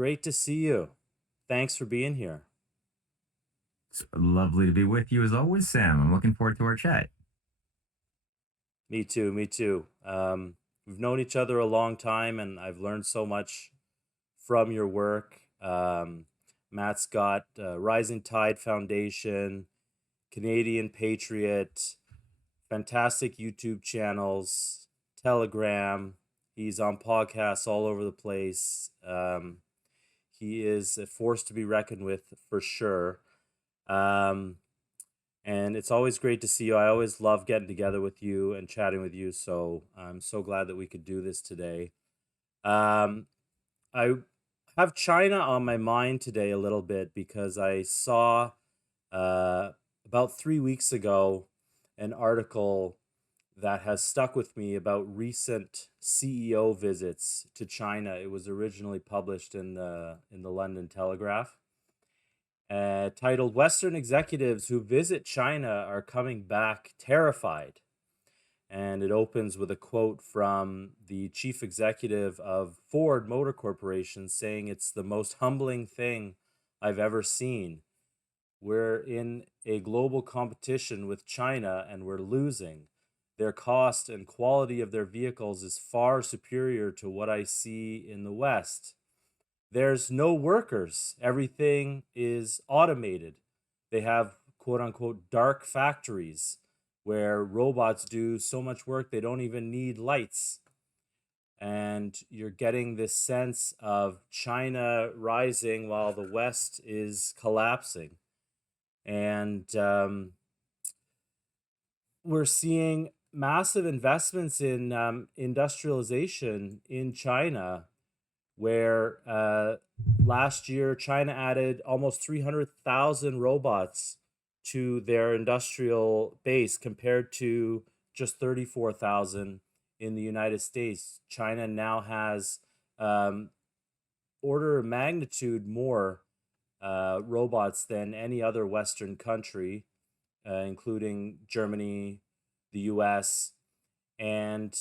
Great to see you. Thanks for being here. It's lovely to be with you as always, Sam. I'm looking forward to our chat. Me too, me too. We've known each other a long time, and I've learned so much from your work. Matt's got Rising Tide Foundation, Canadian Patriot, fantastic YouTube channels, Telegram. He's on podcasts all over the place. He is a force to be reckoned with for sure. Um, and it's always great to see you. I always love getting together with you and chatting with you. So I'm so glad that we could do this today. Um, I have China on my mind today a little bit because I saw uh, about 3 weeks ago an article that has stuck with me about recent CEO visits to China. It was originally published in the London Telegraph, titled "Western Executives Who Visit China Are Coming Back Terrified." And it opens with a quote from the chief executive of Ford Motor Corporation saying, "It's the most humbling thing I've ever seen. We're in a global competition with China and we're losing. Their cost and quality of their vehicles is far superior to what I see in the West. There's no workers. Everything is automated. They have quote unquote dark factories where robots do so much work they don't even need lights." And you're getting this sense of China rising while the West is collapsing. And we're seeing massive investments in industrialization in China, where last year China added almost 300,000 robots to their industrial base compared to just 34,000 in the United States. China now has um, order of magnitude more robots than any other Western country, including Germany, the US, and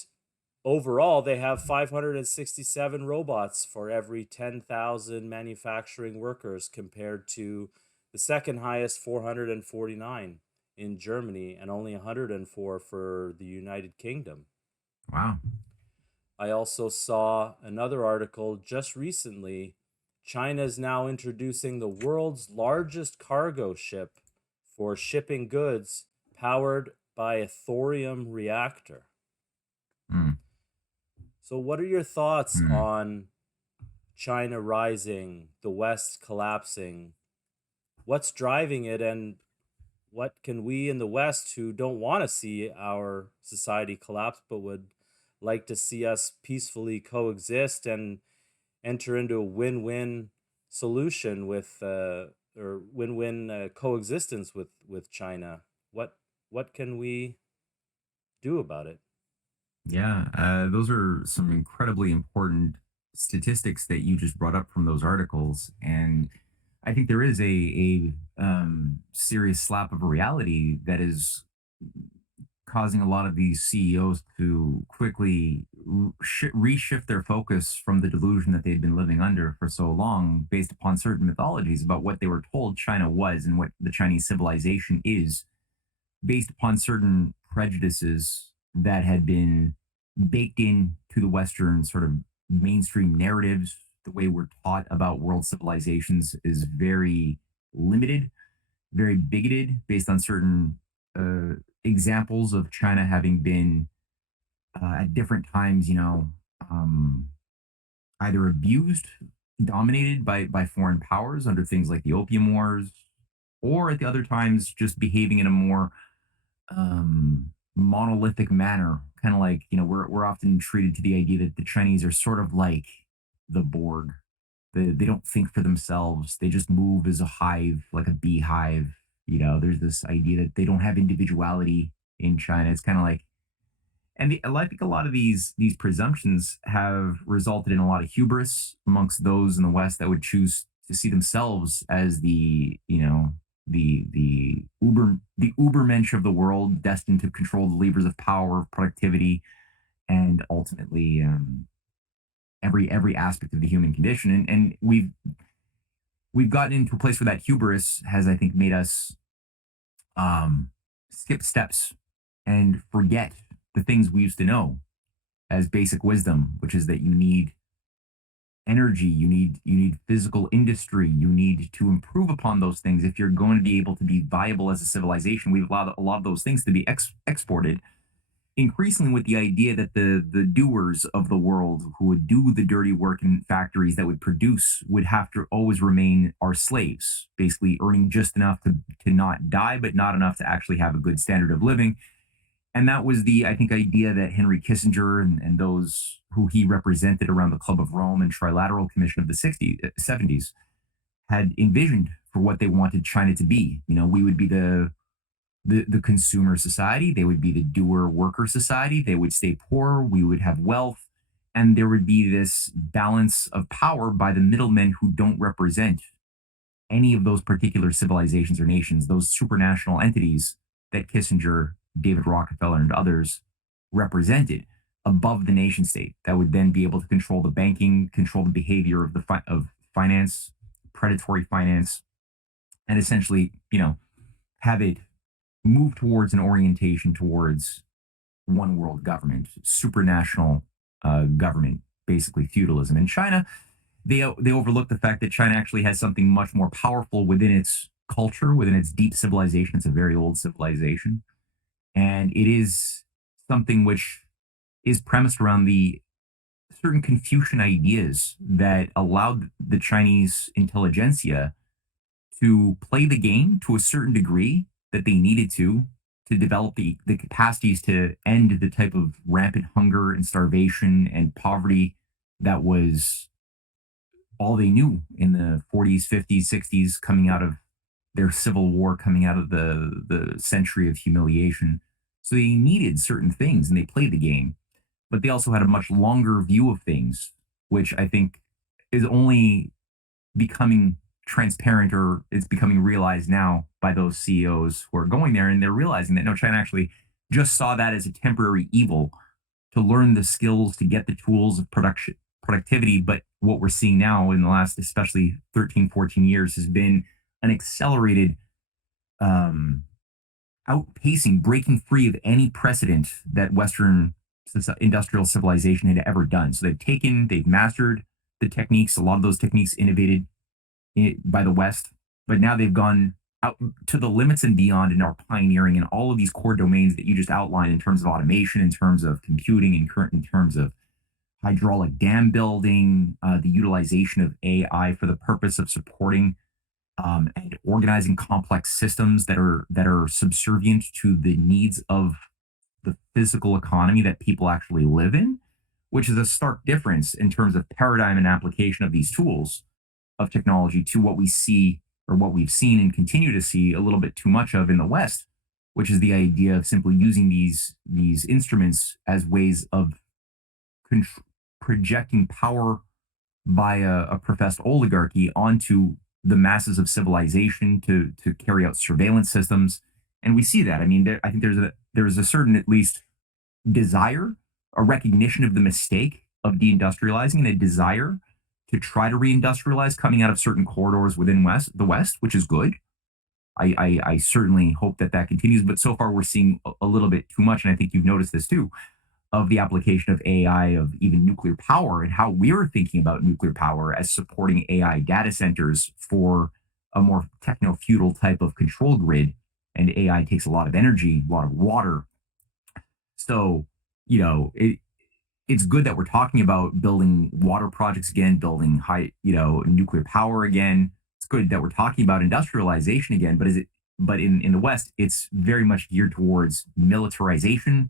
overall, they have 567 robots for every 10,000 manufacturing workers compared to the second highest, 449 in Germany, and only 104 for the United Kingdom. Wow. I also saw another article just recently. China is now introducing the world's largest cargo ship for shipping goods powered by a thorium reactor. Mm, So, what are your thoughts mm. on China rising, the West collapsing? What's driving it, and what can we in the West who don't want to see our society collapse but would like to see us peacefully coexist and enter into a win-win solution with or win-win coexistence with China? What can we do about it? Yeah, those are some incredibly important statistics that you just brought up from those articles, and I think there is a serious slap of reality that is causing a lot of these CEOs to quickly reshift their focus from the delusion that they'd been living under for so long, based upon certain mythologies about what they were told China was and what the Chinese civilization is, based upon certain prejudices that had been baked in to the Western sort of mainstream narratives. The way we're taught about world civilizations is very limited, very bigoted, based on certain examples of China having been at different times, um, either abused, dominated by foreign powers under things like the Opium Wars, or at the other times just behaving in a more monolithic manner, kind of like we're often treated to the idea that the Chinese are sort of like the Borg. They don't think for themselves. They just move as a hive, like a beehive. There's this idea that they don't have individuality in China. It's kind of like, and I think a lot of these presumptions have resulted in a lot of hubris amongst those in the West that would choose to see themselves as the ubermensch of the world, destined to control the levers of power, productivity, and ultimately every aspect of the human condition. And we've gotten into a place where that hubris has, I think, made us um, skip steps and forget the things we used to know as basic wisdom, which is that you need energy, you need physical industry, you need to improve upon those things if you're going to be able to be viable as a civilization. We've allowed a lot of those things to be exported, increasingly with the idea that the doers of the world who would do the dirty work in factories that would produce would have to always remain our slaves, basically earning just enough to not die, but not enough to actually have a good standard of living. And that was the, I think, idea that Henry Kissinger and those who he represented around the Club of Rome and Trilateral Commission of the 60s, 70s had envisioned for what they wanted China to be. You know, we would be the consumer society, they would be the doer worker society, they would stay poor, we would have wealth, and there would be this balance of power by the middlemen who don't represent any of those particular civilizations or nations, those supranational entities that Kissinger, David Rockefeller, and others represented above the nation state that would then be able to control the banking, control the behavior of of finance, predatory finance, and essentially, have it move towards an orientation towards one world government, supranational government, basically feudalism. In China, they overlook the fact that China actually has something much more powerful within its culture, within its deep civilization. It's a very old civilization, and it is something which is premised around the certain Confucian ideas that allowed the Chinese intelligentsia to play the game to a certain degree that they needed to develop the capacities to end the type of rampant hunger and starvation and poverty that was all they knew in the 40s, 50s, 60s, coming out of their civil war, coming out of the century of humiliation. So they needed certain things and they played the game, but they also had a much longer view of things, which I think is only becoming transparent, or it's becoming realized now by those CEOs who are going there, and they're realizing that no, China actually just saw that as a temporary evil to learn the skills to get the tools of productivity. But what we're seeing now in the last especially 13, 14 years has been an accelerated um, outpacing, breaking free of any precedent that Western industrial civilization had ever done. So they've mastered the techniques, a lot of those techniques innovated by the West, but now they've gone out to the limits and beyond and are pioneering in all of these core domains that you just outlined in terms of automation, in terms of computing, in terms of hydraulic dam building, the utilization of AI for the purpose of supporting and organizing complex systems that are subservient to the needs of the physical economy that people actually live in, which is a stark difference in terms of paradigm and application of these tools of technology to what we see, or what we've seen and continue to see a little bit too much of in the West, which is the idea of simply using these instruments as ways of con- projecting power by a professed oligarchy onto the masses of civilization to carry out surveillance systems. And we see that. I mean, I think there's a certain, at least, desire, a recognition of the mistake of deindustrializing, and a desire to try to reindustrialize coming out of certain corridors within the West, which is good. I certainly hope that that continues, but so far we're seeing a little bit too much, and I think you've noticed this too, of the application of AI, of even nuclear power, and how we're thinking about nuclear power as supporting AI data centers for a more techno feudal type of control grid. And AI takes a lot of energy, a lot of water. So, it's good that we're talking about building water projects again, building nuclear power again. It's good that we're talking about industrialization again, but in the West, it's very much geared towards militarization,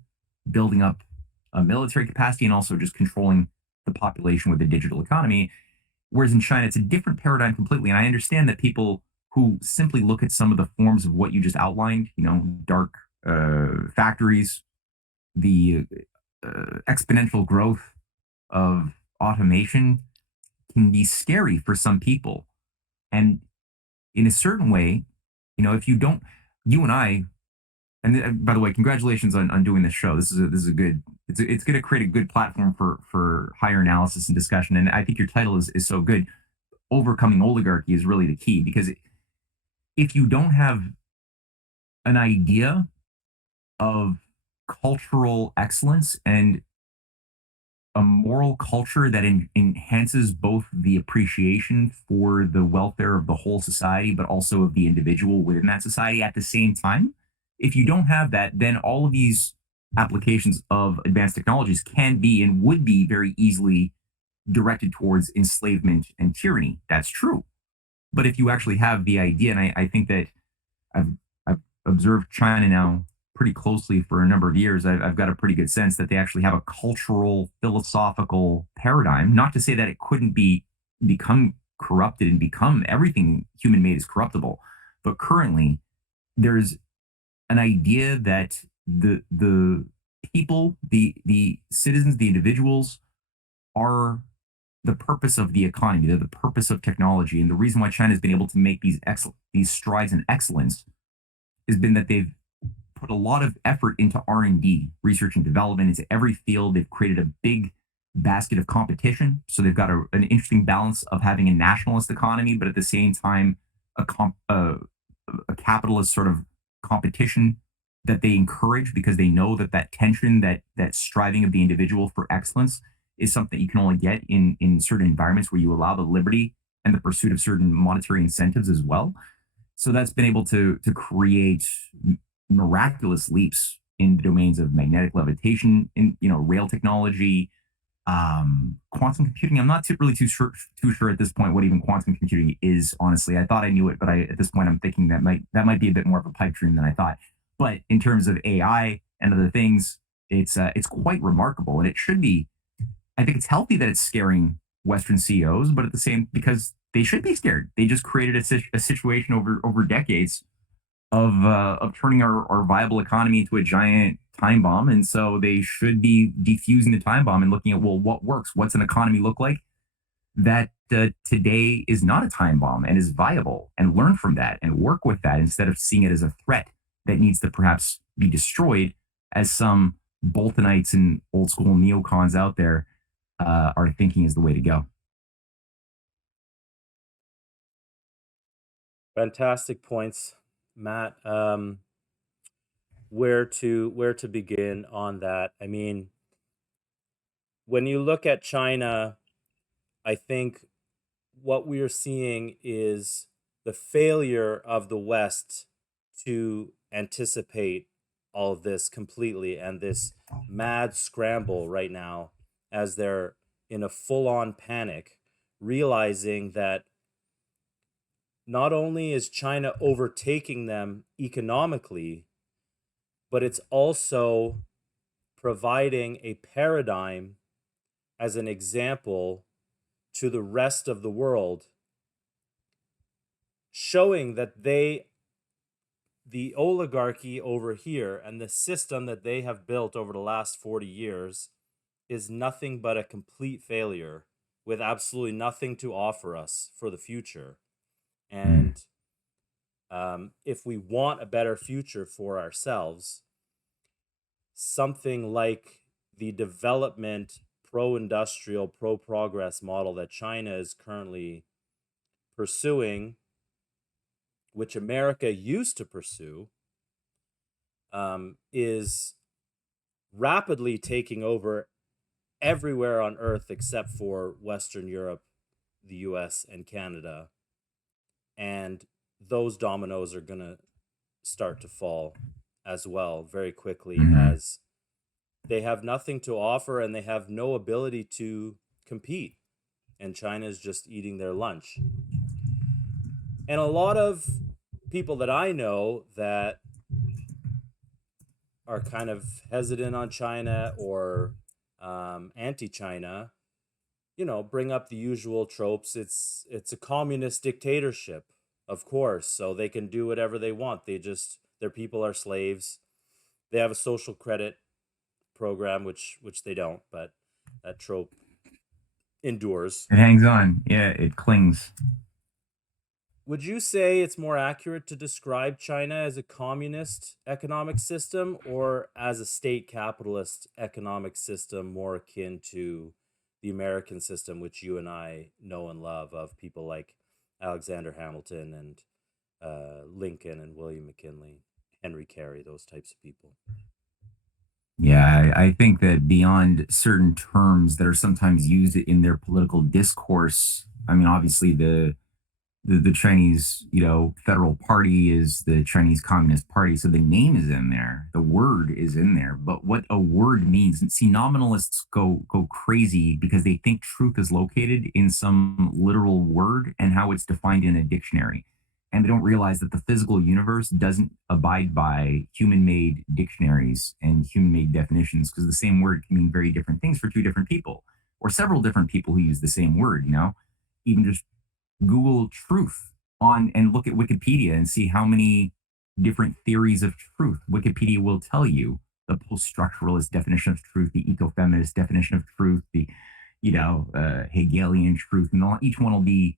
building up a military capacity, and also just controlling the population with the digital economy. Whereas in China, it's a different paradigm completely. And I understand that people who simply look at some of the forms of what you just outlined, dark factories, the exponential growth of automation can be scary for some people. And in a certain way, if you don't, you and I And by the way, congratulations on doing this show. This is a good. It's going to create a good platform for higher analysis and discussion. And I think your title is so good. Overcoming oligarchy is really the key, because if you don't have an idea of cultural excellence and a moral culture that enhances both the appreciation for the welfare of the whole society, but also of the individual within that society at the same time. If you don't have that, then all of these applications of advanced technologies can be and would be very easily directed towards enslavement and tyranny. That's true. But if you actually have the idea, and I think that I've, I've observed China now pretty closely for a number of years. I've got a pretty good sense that they actually have a cultural, philosophical paradigm. Not to say that it couldn't become corrupted and become everything human made is corruptible, but currently there's an idea that the people, the citizens, the individuals are the purpose of the economy. They're the purpose of technology, and the reason why China has been able to make these strides in excellence has been that they've put a lot of effort into R&D, research and development, into every field. They've created a big basket of competition. So they've got an interesting balance of having a nationalist economy, but at the same time, a capitalist sort of competition that they encourage, because they know that that tension, that striving of the individual for excellence is something you can only get in certain environments where you allow the liberty and the pursuit of certain monetary incentives as well. So that's been able to create miraculous leaps in the domains of magnetic levitation, in rail technology, quantum computing. I'm not really too sure at this point what even quantum computing is. Honestly, I thought I knew it, but at this point I'm thinking that might be a bit more of a pipe dream than I thought. But in terms of AI and other things, it's quite remarkable, and it should be. I think it's healthy that it's scaring Western CEOs, but at the same, because they should be scared. They just created a situation over decades of turning our viable economy into a giant time bomb, and so they should be defusing the time bomb and looking at, well, what works? What's an economy look like that today is not a time bomb and is viable, and learn from that and work with that instead of seeing it as a threat that needs to perhaps be destroyed, as some Boltonites and old school neocons out there are thinking is the way to go. Fantastic points, Matt. Where to begin on that? I mean, when you look at China, I think what we are seeing is the failure of the West to anticipate all of this completely, and this mad scramble right now as they're in a full-on panic, realizing that not only is China overtaking them economically, but it's also providing a paradigm as an example to the rest of the world, showing that the oligarchy over here and the system that they have built over the last 40 years is nothing but a complete failure, with absolutely nothing to offer us for the future. Mm. And if we want a better future for ourselves, something like the development, pro industrial, pro progress model that China is currently pursuing, which America used to pursue, is rapidly taking over everywhere on Earth except for Western Europe, the US, and Canada. And those dominoes are going to start to fall as well very quickly, Mhm. as they have nothing to offer and they have no ability to compete. And China is just eating their lunch. And a lot of people that I know that are kind of hesitant on China or anti-China, bring up the usual tropes. It's a communist dictatorship, of course, so they can do whatever they want. Their people are slaves. They have a social credit program, which they don't, but that trope endures. It hangs on. Yeah, it clings. Would you say it's more accurate to describe China as a communist economic system or as a state capitalist economic system more akin to the American system, which you and I know and love, of people like Alexander Hamilton and Lincoln and William McKinley, Henry Carey, those types of people? Yeah, I think that beyond certain terms that are sometimes used in their political discourse, I mean, obviously the Chinese, federal party is the Chinese Communist Party. So the name is in there, the word is in there. But what a word means, and see, nominalists go crazy because they think truth is located in some literal word and how it's defined in a dictionary. And they don't realize that the physical universe doesn't abide by human-made dictionaries and human-made definitions, because the same word can mean very different things for two different people or several different people who use the same word. Even just Google truth on and look at Wikipedia and see how many different theories of truth Wikipedia will tell you. The post-structuralist definition of truth, the ecofeminist definition of truth, the Hegelian truth, and each one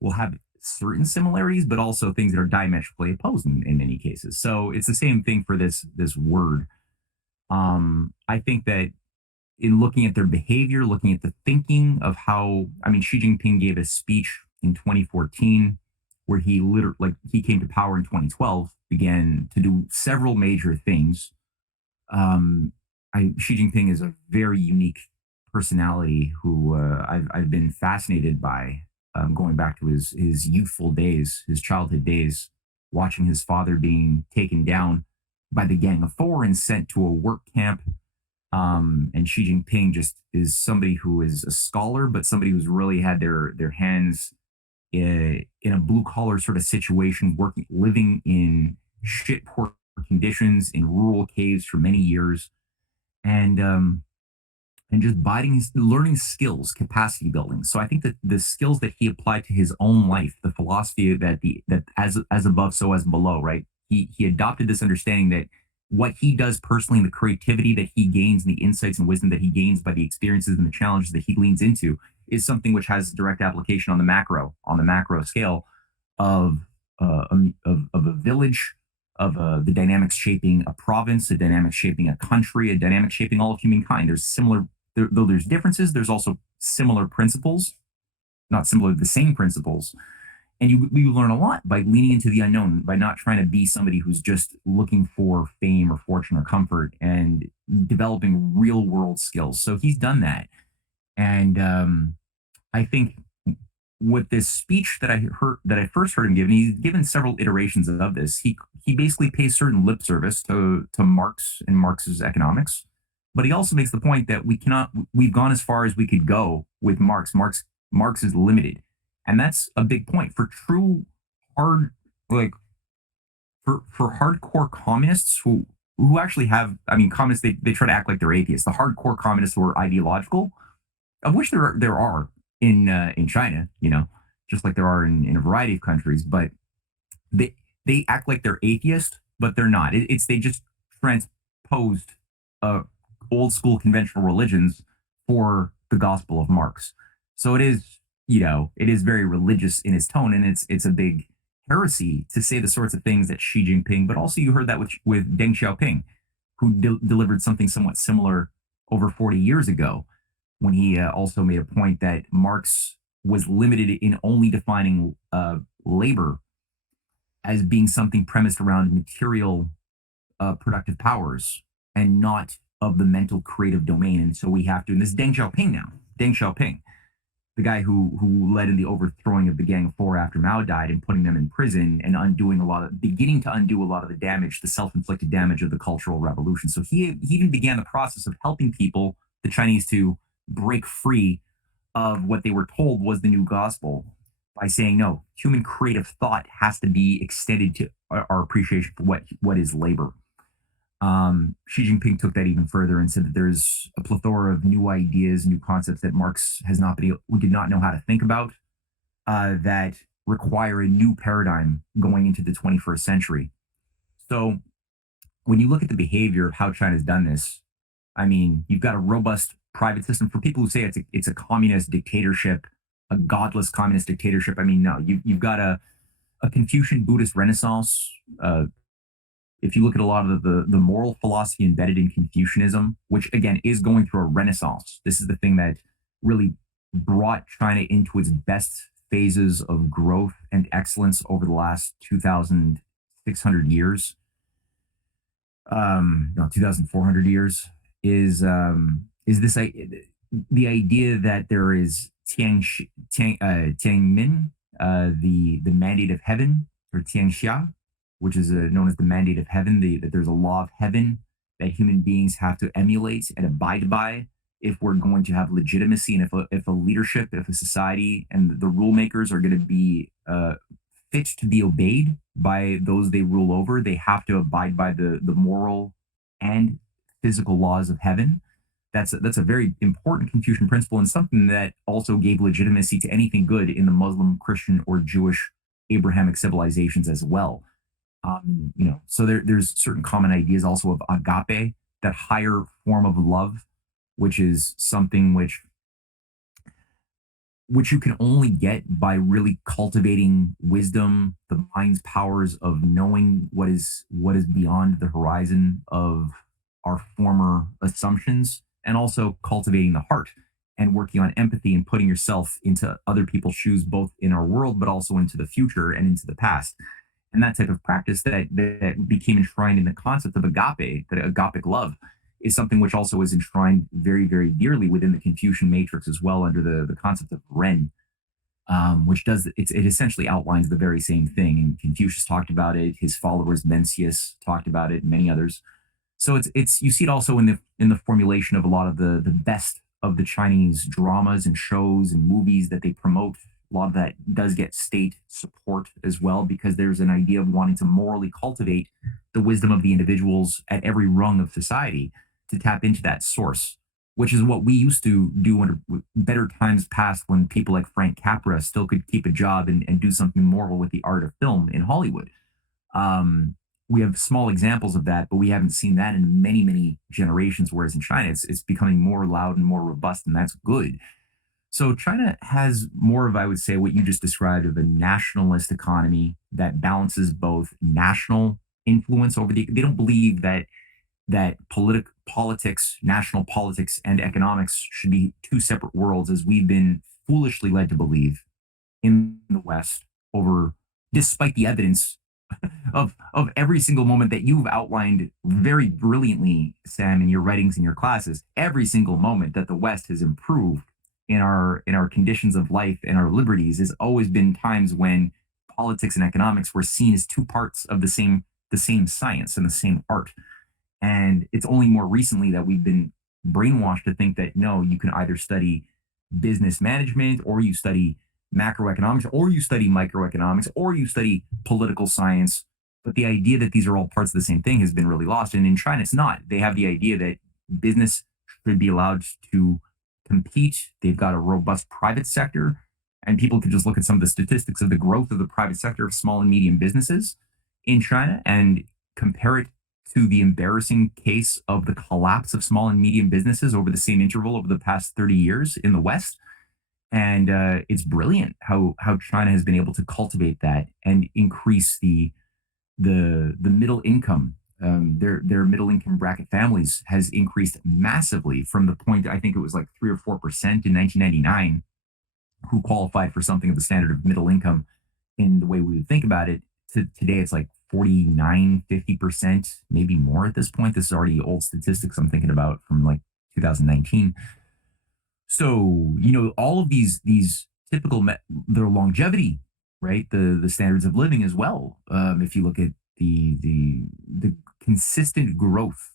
will have certain similarities, but also things that are diametrically opposed in many cases. So it's the same thing for this word. I think that in looking at their behavior, looking at the thinking of how, I mean, Xi Jinping gave a speech in 2014 where he literally, like, he came to power in 2012, began to do several major things. Xi Jinping is a very unique personality who I've been fascinated by, going back to his youthful days, his childhood days, watching his father being taken down by the Gang of Four and sent to a work camp. And Xi Jinping just is somebody who is a scholar, but somebody who's really had their hands in a blue collar sort of situation, working, living in shit poor conditions in rural caves for many years, and just learning skills, capacity building. So I think that the skills that he applied to his own life, the philosophy that as above, so as below, right? He adopted this understanding that what he does personally and the creativity that he gains and the insights and wisdom that he gains by the experiences and the challenges that he leans into is something which has direct application on the macro scale of of a village, of the dynamics shaping a province, the dynamics shaping a country, a dynamic shaping all of humankind. There's similar, though there's differences, there's also similar principles, not similar, the same principles. And we learn a lot by leaning into the unknown, by not trying to be somebody who's just looking for fame or fortune or comfort, and developing real world skills. So he's done that. And I think with this speech that I first heard him give, and he's given several iterations of this, he basically pays certain lip service to Marx and Marx's economics, but he also makes the point that we've gone as far as we could go with Marx. Marx is limited, and that's a big point for true hard, like, for hardcore communists who actually have, I mean, communists, they try to act like they're atheists. The hardcore communists who are ideological, of which there are in China, just like there are in a variety of countries, but they act like they're atheist, but they're not. It's they just transposed uh, old school conventional religions for the gospel of Marx. So it is very religious in its tone, and it's a big heresy to say the sorts of things that Xi Jinping, but also you heard that with Deng Xiaoping, who delivered something somewhat similar over 40 years ago, when he also made a point that Marx was limited in only defining labor as being something premised around material productive powers and not of the mental creative domain. And so we have to, and this is Deng Xiaoping, the guy who led in the overthrowing of the Gang of Four after Mao died and putting them in prison and beginning to undo a lot of the damage, the self-inflicted damage of the Cultural Revolution. So he even began the process of helping people, the Chinese, to break free of what they were told was the new gospel by saying, no, human creative thought has to be extended to our appreciation for what is labor. Xi Jinping took that even further and said that there's a plethora of new ideas, new concepts that Marx we did not know how to think about, that require a new paradigm going into the 21st century. So when you look at the behavior of how China's done this, I mean, you've got a robust private system. For people who say it's a communist dictatorship, a godless communist dictatorship, I mean, no, you've got a a Confucian Buddhist Renaissance. Uh, if you look at a lot of the moral philosophy embedded in Confucianism, which again is going through a renaissance, this is the thing that really brought China into its best phases of growth and excellence over the last 2,600 years, no, 2,400 years, is this the idea that there is Tiang Min, the mandate of heaven, or Tiang Xia, which is known as the mandate of heaven, that there's a law of heaven that human beings have to emulate and abide by if we're going to have legitimacy, and if a leadership, if a society and the rule makers are going to be fit to be obeyed by those they rule over, they have to abide by the moral and physical laws of heaven. That's a very important Confucian principle, and something that also gave legitimacy to anything good in the Muslim, Christian, or Jewish Abrahamic civilizations as well. So there's certain common ideas also of agape, that higher form of love, which is something which you can only get by really cultivating wisdom, the mind's powers of knowing what is beyond the horizon of our former assumptions, and also cultivating the heart and working on empathy and putting yourself into other people's shoes, both in our world but also into the future and into the past. And that type of practice that became enshrined in the concept of agape, that agapic love, is something which also is enshrined very, very dearly within the Confucian matrix as well, under the concept of Ren, which it essentially outlines the very same thing. And Confucius talked about it. His followers Mencius talked about it, and many others. So it's you see it also in the formulation of a lot of the best of the Chinese dramas and shows and movies that they promote. A lot of that does get state support as well, because there's an idea of wanting to morally cultivate the wisdom of the individuals at every rung of society, to tap into that source, which is what we used to do under better times past, when people like Frank Capra still could keep a job and do something moral with the art of film in Hollywood. We have small examples of that, but we haven't seen that in many, many generations. Whereas in China, it's becoming more loud and more robust, and that's good. So China has more of, I would say, what you just described, of a nationalist economy that balances both national influence over they don't believe that politics, national politics, and economics should be two separate worlds, as we've been foolishly led to believe in the West, over despite the evidence of every single moment that you've outlined very brilliantly, Sam, in your writings and your classes. Every single moment that the West has improved in our conditions of life and our liberties has always been times when politics and economics were seen as two parts of the same science and the same art. And it's only more recently that we've been brainwashed to think that no, you can either study business management, or you study macroeconomics, or you study microeconomics, or you study political science. But the idea that these are all parts of the same thing has been really lost. And in China, it's not. They have the idea that business should be allowed to compete. They've got a robust private sector. And people could just look at some of the statistics of the growth of the private sector of small and medium businesses in China and compare it to the embarrassing case of the collapse of small and medium businesses over the same interval over the past 30 years in the West. And it's brilliant how China has been able to cultivate that and increase the middle income. Their middle income bracket families has increased massively from the point, I think it was like 3 or 4% in 1999, who qualified for something of the standard of middle income in the way we would think about it. To today, it's like 49, 50%, maybe more at this point. This is already old statistics I'm thinking about from like 2019. So, all of these typical, their longevity, right? The standards of living as well. If you look at the consistent growth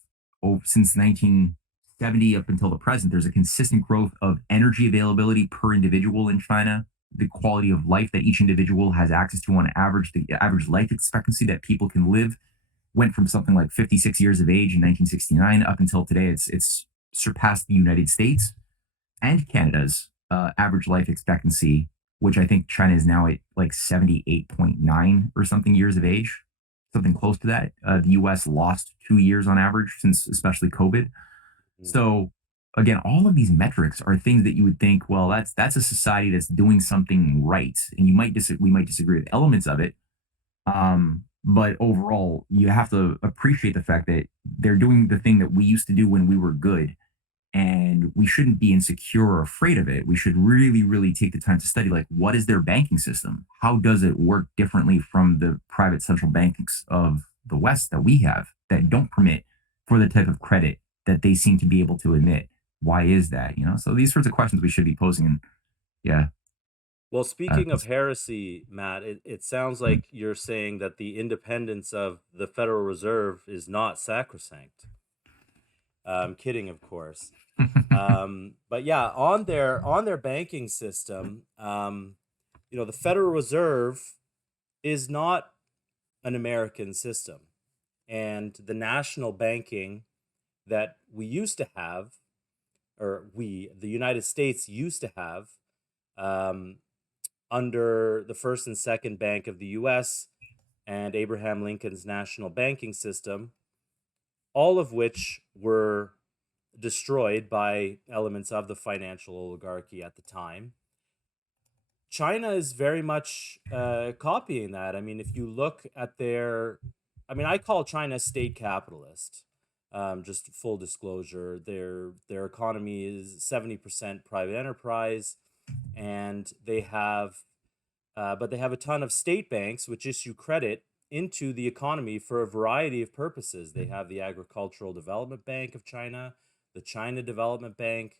since 1970 up until the present, there's a consistent growth of energy availability per individual in China, the quality of life that each individual has access to on average, the average life expectancy that people can live went from something like 56 years of age in 1969 up until today. It's surpassed the United States and Canada's average life expectancy, which I think China is now at like 78.9 or something years of age, something close to that. The US lost 2 years on average since especially COVID. Mm. So again, all of these metrics are things that you would think, well, that's a society that's doing something right. And we might disagree with elements of it, But overall, you have to appreciate the fact that they're doing the thing that we used to do when we were good, and we shouldn't be insecure or afraid of it. We should really, really take the time to study, like, what is their banking system? How does it work differently from the private central banks of the West that we have that don't permit for the type of credit that they seem to be able to emit? Why is that? So these sorts of questions we should be posing. And yeah, Well, speaking of that's, heresy, Matt, it sounds mm, like you're saying that the independence of the Federal Reserve is not sacrosanct. I'm kidding, of course. But yeah, on their banking system, the Federal Reserve is not an American system, and the national banking that we used to have, the United States used to have, um, under the first and second bank of the U.S. and Abraham Lincoln's national banking system, all of which were destroyed by elements of the financial oligarchy at the time. China is very much copying that. I mean, if you look at I call China state capitalist. Just full disclosure, their economy is 70% private enterprise, and they have a ton of state banks which issue credit into the economy for a variety of purposes. They have the Agricultural Development Bank of China, the China Development Bank,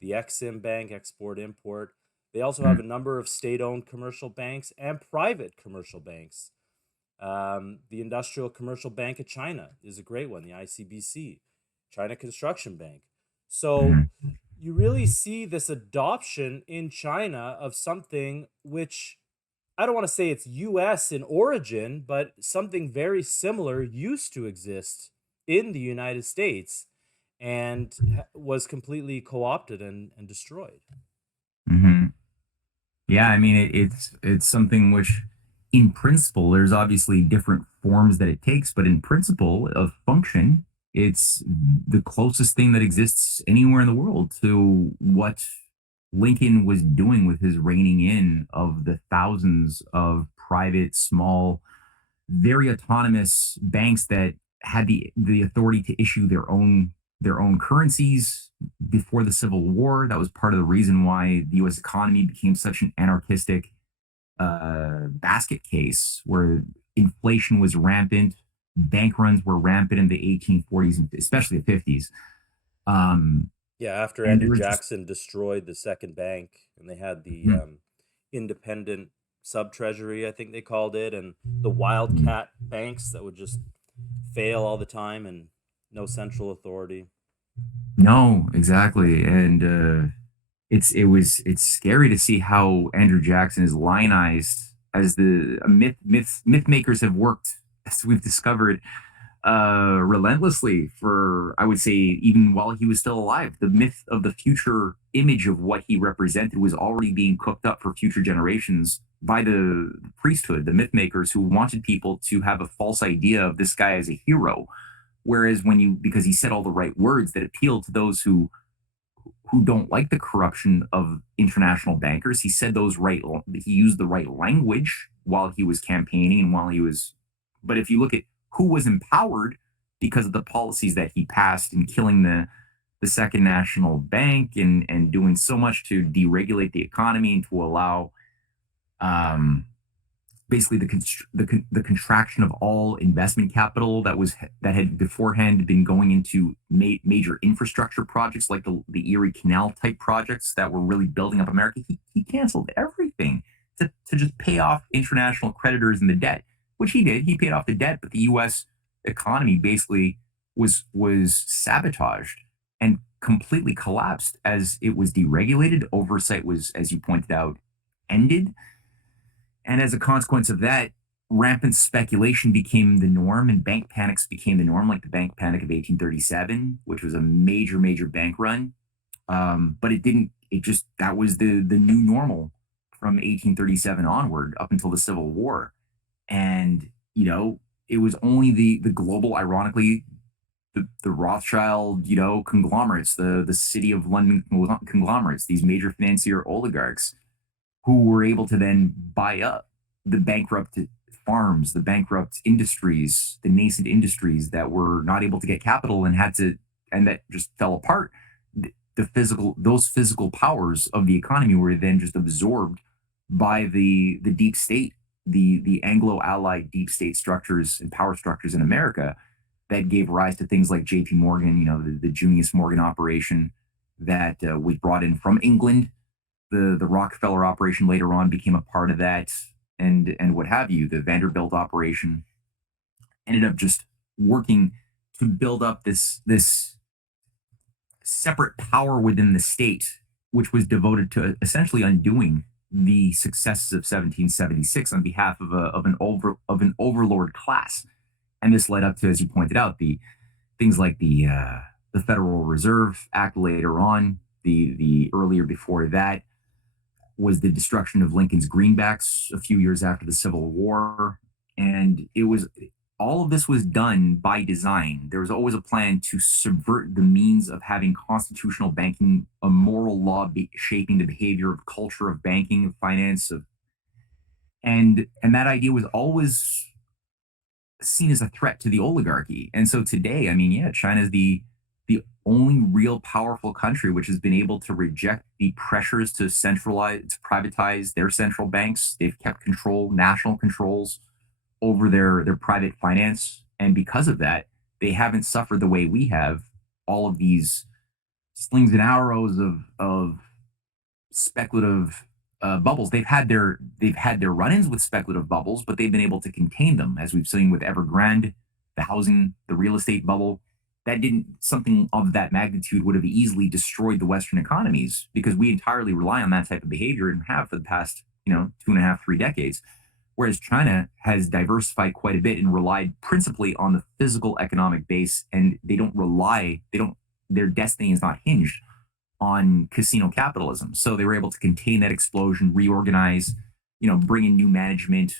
the Exim Bank, Export Import. They also have mm, a number of state owned commercial banks and private commercial banks. The Industrial Commercial Bank of China is a great one, the ICBC, China Construction Bank. So mhm. you really see this adoption in China of something which, I don't want to say it's US in origin, but something very similar used to exist in the United States and was completely co opted and destroyed. Mhm. Yeah, I mean it's something which in principle there's obviously different forms that it takes, but in principle of function, it's the closest thing that exists anywhere in the world to what Lincoln was doing with his reining in of the thousands of private, small, very autonomous banks that had the authority to issue their own currencies before the Civil War. That was part of the reason why the U.S. economy became such an anarchistic basket case, where inflation was rampant, bank runs were rampant in the 1840s and especially the 50s. Um, Yeah, after and Andrew there were just Jackson destroyed the second bank and they had the mhm, independent sub treasury, I think they called it, and the mhm. wildcat banks that would just fail all the time and no central authority. No, exactly. And it's scary to see how Andrew Jackson is lionized as the myth makers have worked, as we've discovered, relentlessly for, I would say, even while he was still alive. The myth of the future image of what he represented was already being cooked up for future generations by the priesthood, the myth makers, who wanted people to have a false idea of this guy as a hero. Whereas because he said all the right words that appealed to those who don't like the corruption of international bankers. He used the right language while he was campaigning and while he was, but if you look at who was empowered because of the policies that he passed in killing the Second National Bank and doing so much to deregulate the economy and to allow um, basically the contraction of all investment capital that had beforehand been going into major infrastructure projects like the Erie Canal type projects that were really building up America. He canceled everything to just pay off international creditors and the debt, which he did. He paid off the debt, but the U.S. economy basically was sabotaged and completely collapsed as it was deregulated. Oversight was, as you pointed out, ended, and as a consequence of that, rampant speculation became the norm and bank panics became the norm, like the bank panic of 1837, which was a major, major bank run. But it didn't, it just, that was the new normal from 1837 onward up until the Civil War. And, it was only the global, ironically, the Rothschild, conglomerates, the City of London conglomerates, these major financier oligarchs who were able to then buy up the bankrupt farms, the bankrupt industries, the nascent industries that were not able to get capital and had to, and that just fell apart. Those physical powers of the economy were then just absorbed by the deep state, the Anglo-allied deep state structures and power structures in America that gave rise to things like J.P. Morgan, the Junius Morgan operation that was brought in from England. The Rockefeller operation later on became a part of that, and what have you. The Vanderbilt operation ended up just working to build up this separate power within the state, which was devoted to essentially undoing the successes of 1776 on behalf of an overlord class. And this led up to, as you pointed out, the things like the Federal Reserve Act later on. The earlier before that was the destruction of Lincoln's greenbacks a few years after the Civil War, and it was all of this was done by design. There was always a plan to subvert the means of having constitutional banking, a moral law shaping the behavior of culture of banking, of finance, and that idea was always seen as a threat to the oligarchy. And so today, I mean, yeah, China is the only real powerful country which has been able to reject the pressures to centralize, to privatize their central banks. They've kept control, national controls over their private finance, and because of that, they haven't suffered the way we have. All of these slings and arrows of speculative bubbles. They've had their run-ins with speculative bubbles, but they've been able to contain them, as we've seen with Evergrande, the housing, the real estate bubble. That didn't Something of that magnitude would have easily destroyed the Western economies, because we entirely rely on that type of behavior and have for the past 2.5, 3 decades. Whereas China has diversified quite a bit and relied principally on the physical economic base, and their destiny is not hinged on casino capitalism. So they were able to contain that explosion, reorganize, bring in new management,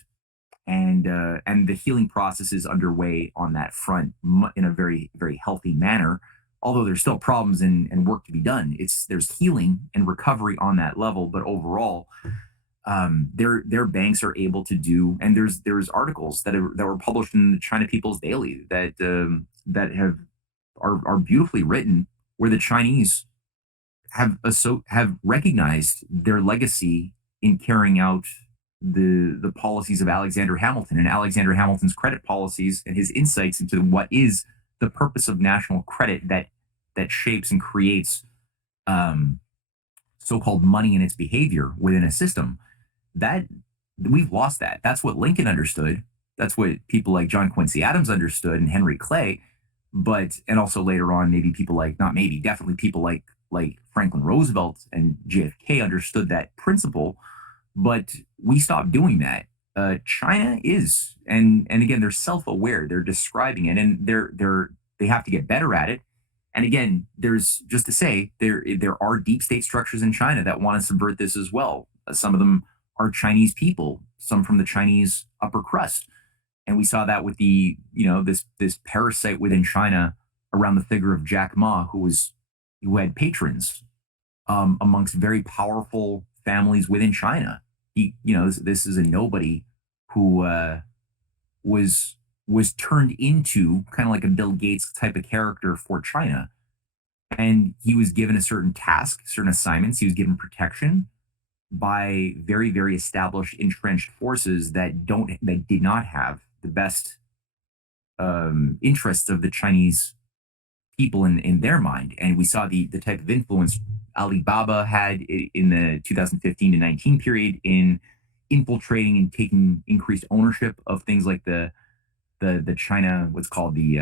and the healing process is underway on that front in a very, very healthy manner. Although there's still problems and work to be done, there's healing and recovery on that level. But overall, their banks are able to do, and there's articles that were published in the China People's Daily that are beautifully written, where the Chinese have recognized their legacy in carrying out the policies of Alexander Hamilton and Alexander Hamilton's credit policies and his insights into what is the purpose of national credit that shapes and creates so-called money and its behavior within a system. That we've lost that. That's what Lincoln understood. That's what people like John Quincy Adams understood and Henry Clay. And also later on, maybe people like, not maybe, definitely people like Franklin Roosevelt and JFK understood that principle, but we stopped doing that. China is, and again, they're self-aware. They're describing it, and they have to get better at it. And again, there's just to say there are deep state structures in China that want to subvert this as well. Some of them are Chinese people, some from the Chinese upper crust, and we saw that with this parasite within China around the figure of Jack Ma, who had patrons amongst very powerful families within China. This is a nobody who was turned into kind of like a Bill Gates type of character for China, and he was given a certain task, certain assignments. He was given protection by very, very established, entrenched forces that did not have the best interests of the Chinese people in their mind. And we saw the type of influence Alibaba had in the 2015 to 19 period in infiltrating and taking increased ownership of things like the China, what's called the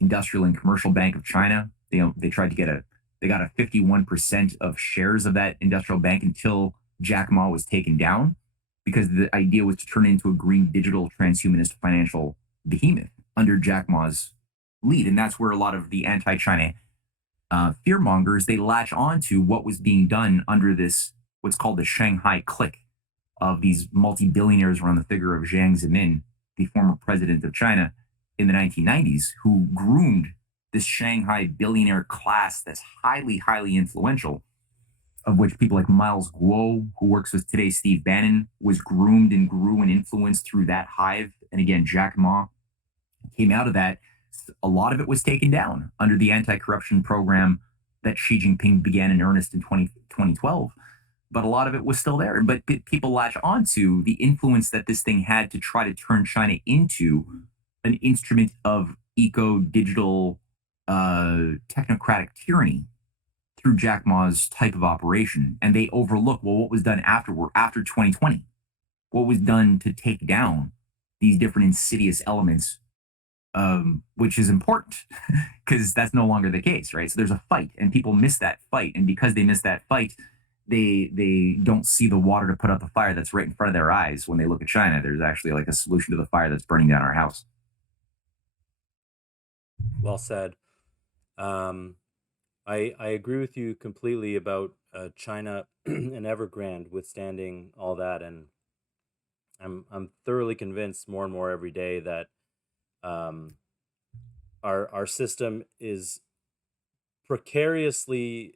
Industrial and Commercial Bank of China. They tried to they got a 51% of shares of that industrial bank until Jack Ma was taken down, because the idea was to turn it into a green digital transhumanist financial behemoth under Jack Ma's lead. And that's where a lot of the anti-China fear mongers, they latch on to what was being done under this, what's called the Shanghai clique of these multi-billionaires around the figure of Jiang Zemin, the former president of China in the 1990s, who groomed this Shanghai billionaire class that's highly, highly influential, of which people like Miles Guo, who works with today's Steve Bannon, was groomed and grew and influenced through that hive And again, Jack Ma came out of that. A lot of it was taken down under the anti-corruption program that Xi Jinping began in earnest in 2012. But a lot of it was still there. But people latch onto the influence that this thing had to try to turn China into an instrument of eco digital technocratic tyranny through Jack Ma's type of operation. And they overlook, well, what was done after 2020? What was done to take down these different insidious elements, which is important because that's no longer the case, right? So there's a fight, and people miss that fight, and because they miss that fight, they don't see the water to put out the fire that's right in front of their eyes. When they look at China, there's actually like a solution to the fire that's burning down our house. Well said. Um, I agree with you completely about China and Evergrande withstanding all that, and I'm thoroughly convinced more and more every day that um, our system is precariously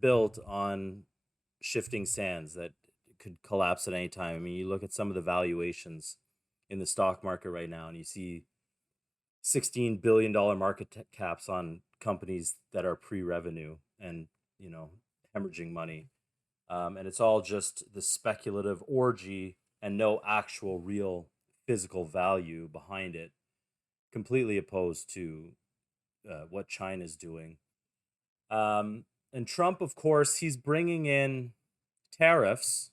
built on shifting sands that could collapse at any time. I mean, you look at some of the valuations in the stock market right now, and you see $16 billion market caps on companies that are pre-revenue and hemorrhaging money, and it's all just the speculative orgy and no actual real physical value behind it. Completely opposed to what China's doing. And Trump, of course, he's bringing in tariffs,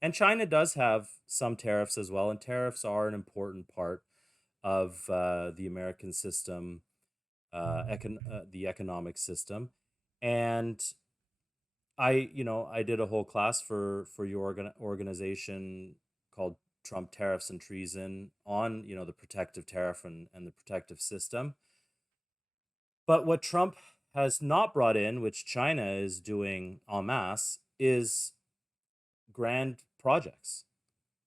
and China does have some tariffs as well. And tariffs are an important part of the American system, the economic system. And I did a whole class for your organization called Trump Tariffs and Treason on the protective tariff and the protective system. But what Trump has not brought in, which China is doing en masse, is grand projects,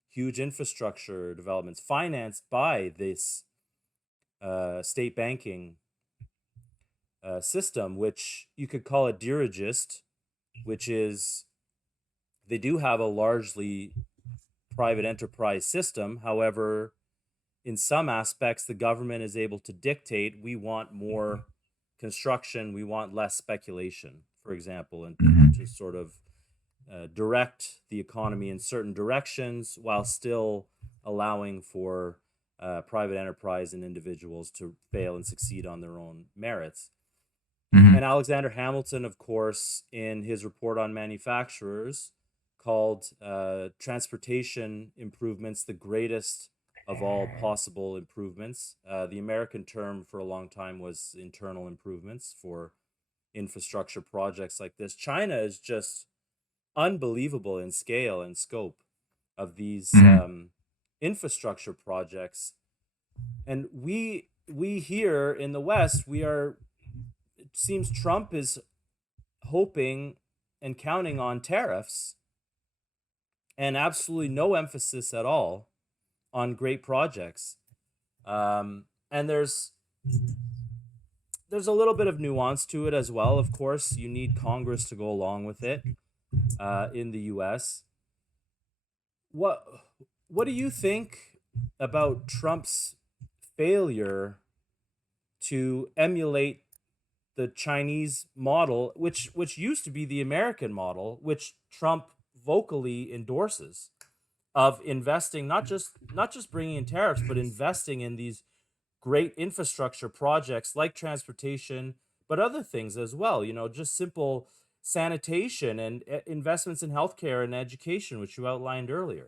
huge infrastructure developments financed by this state banking system, which you could call it dirigist, which is they do have a largely private enterprise system. However, in some aspects, the government is able to dictate we want more construction, we want less speculation, for example, and to Mm-hmm. sort of direct the economy in certain directions while still allowing for private enterprise and individuals to fail and succeed on their own merits. Mm-hmm. And Alexander Hamilton, of course, in his report on manufacturers, called transportation improvements the greatest of all possible improvements. The American term for a long time was internal improvements for infrastructure projects like this. China is just unbelievable in scale and scope of these Mm-hmm. infrastructure projects, and we here in the West, we are. It seems Trump is hoping and counting on tariffs and absolutely no emphasis at all on great projects. And there's a little bit of nuance to it as well. Of course, you need Congress to go along with it in the U.S. What what do you think about Trump's failure to emulate the Chinese model, which used to be the American model, which Trump vocally endorses, of investing not just bringing in tariffs, but investing in these great infrastructure projects like transportation, but other things as well. Just simple sanitation and investments in healthcare and education, which you outlined earlier.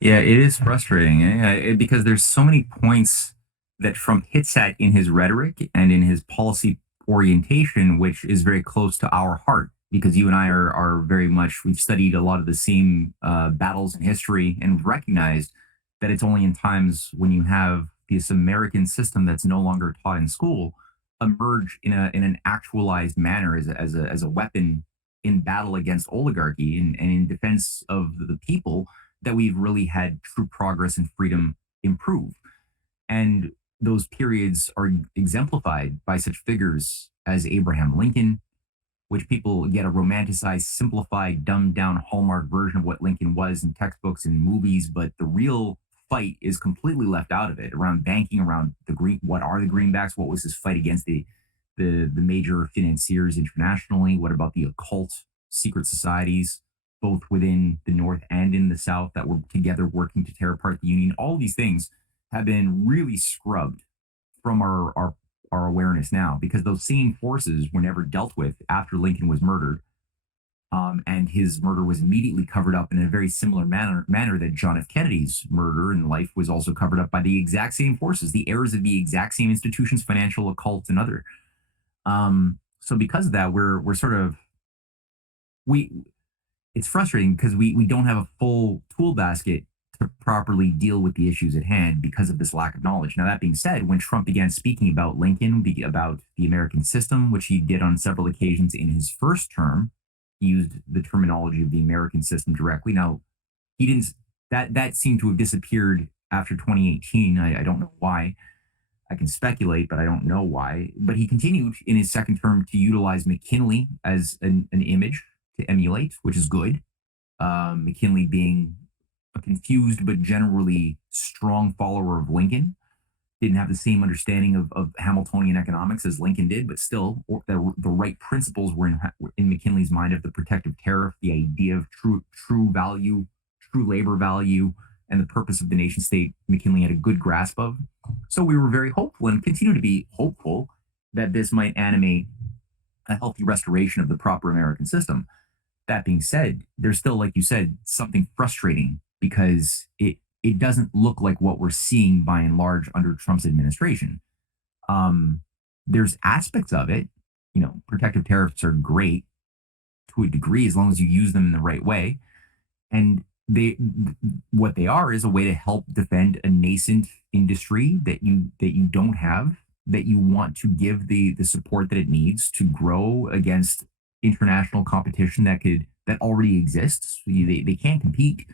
Yeah, it is frustrating, because there's so many points that Trump hits at in his rhetoric and in his policy orientation, which is very close to our heart. Because you and I are very much, we've studied a lot of the same battles in history and recognized that it's only in times when you have this American system that's no longer taught in school emerge in an actualized manner as a weapon in battle against oligarchy and in defense of the people, that we've really had true progress and freedom improve. And those periods are exemplified by such figures as Abraham Lincoln, which people get a romanticized, simplified, dumbed down Hallmark version of what Lincoln was in textbooks and movies. But the real fight is completely left out of it around banking, around the green. What are the greenbacks? What was this fight against the major financiers internationally? What about the occult secret societies, both within the North and in the South, that were together working to tear apart the Union? All of these things have been really scrubbed from our awareness now, because those same forces were never dealt with after Lincoln was murdered. And his murder was immediately covered up in a very similar manner that John F. Kennedy's murder and life was also covered up by the exact same forces, the heirs of the exact same institutions, financial, occult, and other. So because of that, we're sort of we it's frustrating because we don't have a full tool basket to properly deal with the issues at hand because of this lack of knowledge. Now, that being said, when Trump began speaking about Lincoln, about the American system, which he did on several occasions in his first term, he used the terminology of the American system directly. Now, he didn't, that seemed to have disappeared after 2018. I don't know why. I can speculate, but I don't know why. But he continued in his second term to utilize McKinley as an image to emulate, which is good. McKinley being a confused but generally strong follower of Lincoln, didn't have the same understanding of Hamiltonian economics as Lincoln did, but still the right principles were in McKinley's mind of the protective tariff, the idea of true value, true labor value, and the purpose of the nation state. McKinley had a good grasp of. So we were very hopeful and continue to be hopeful that this might animate a healthy restoration of the proper American system. That being said, there's still, like you said, something frustrating because it doesn't look like what we're seeing by and large under Trump's administration. There's aspects of it, protective tariffs are great to a degree as long as you use them in the right way, and what they are is a way to help defend a nascent industry that you don't have, that you want to give the support that it needs to grow against international competition that already exists. They can't compete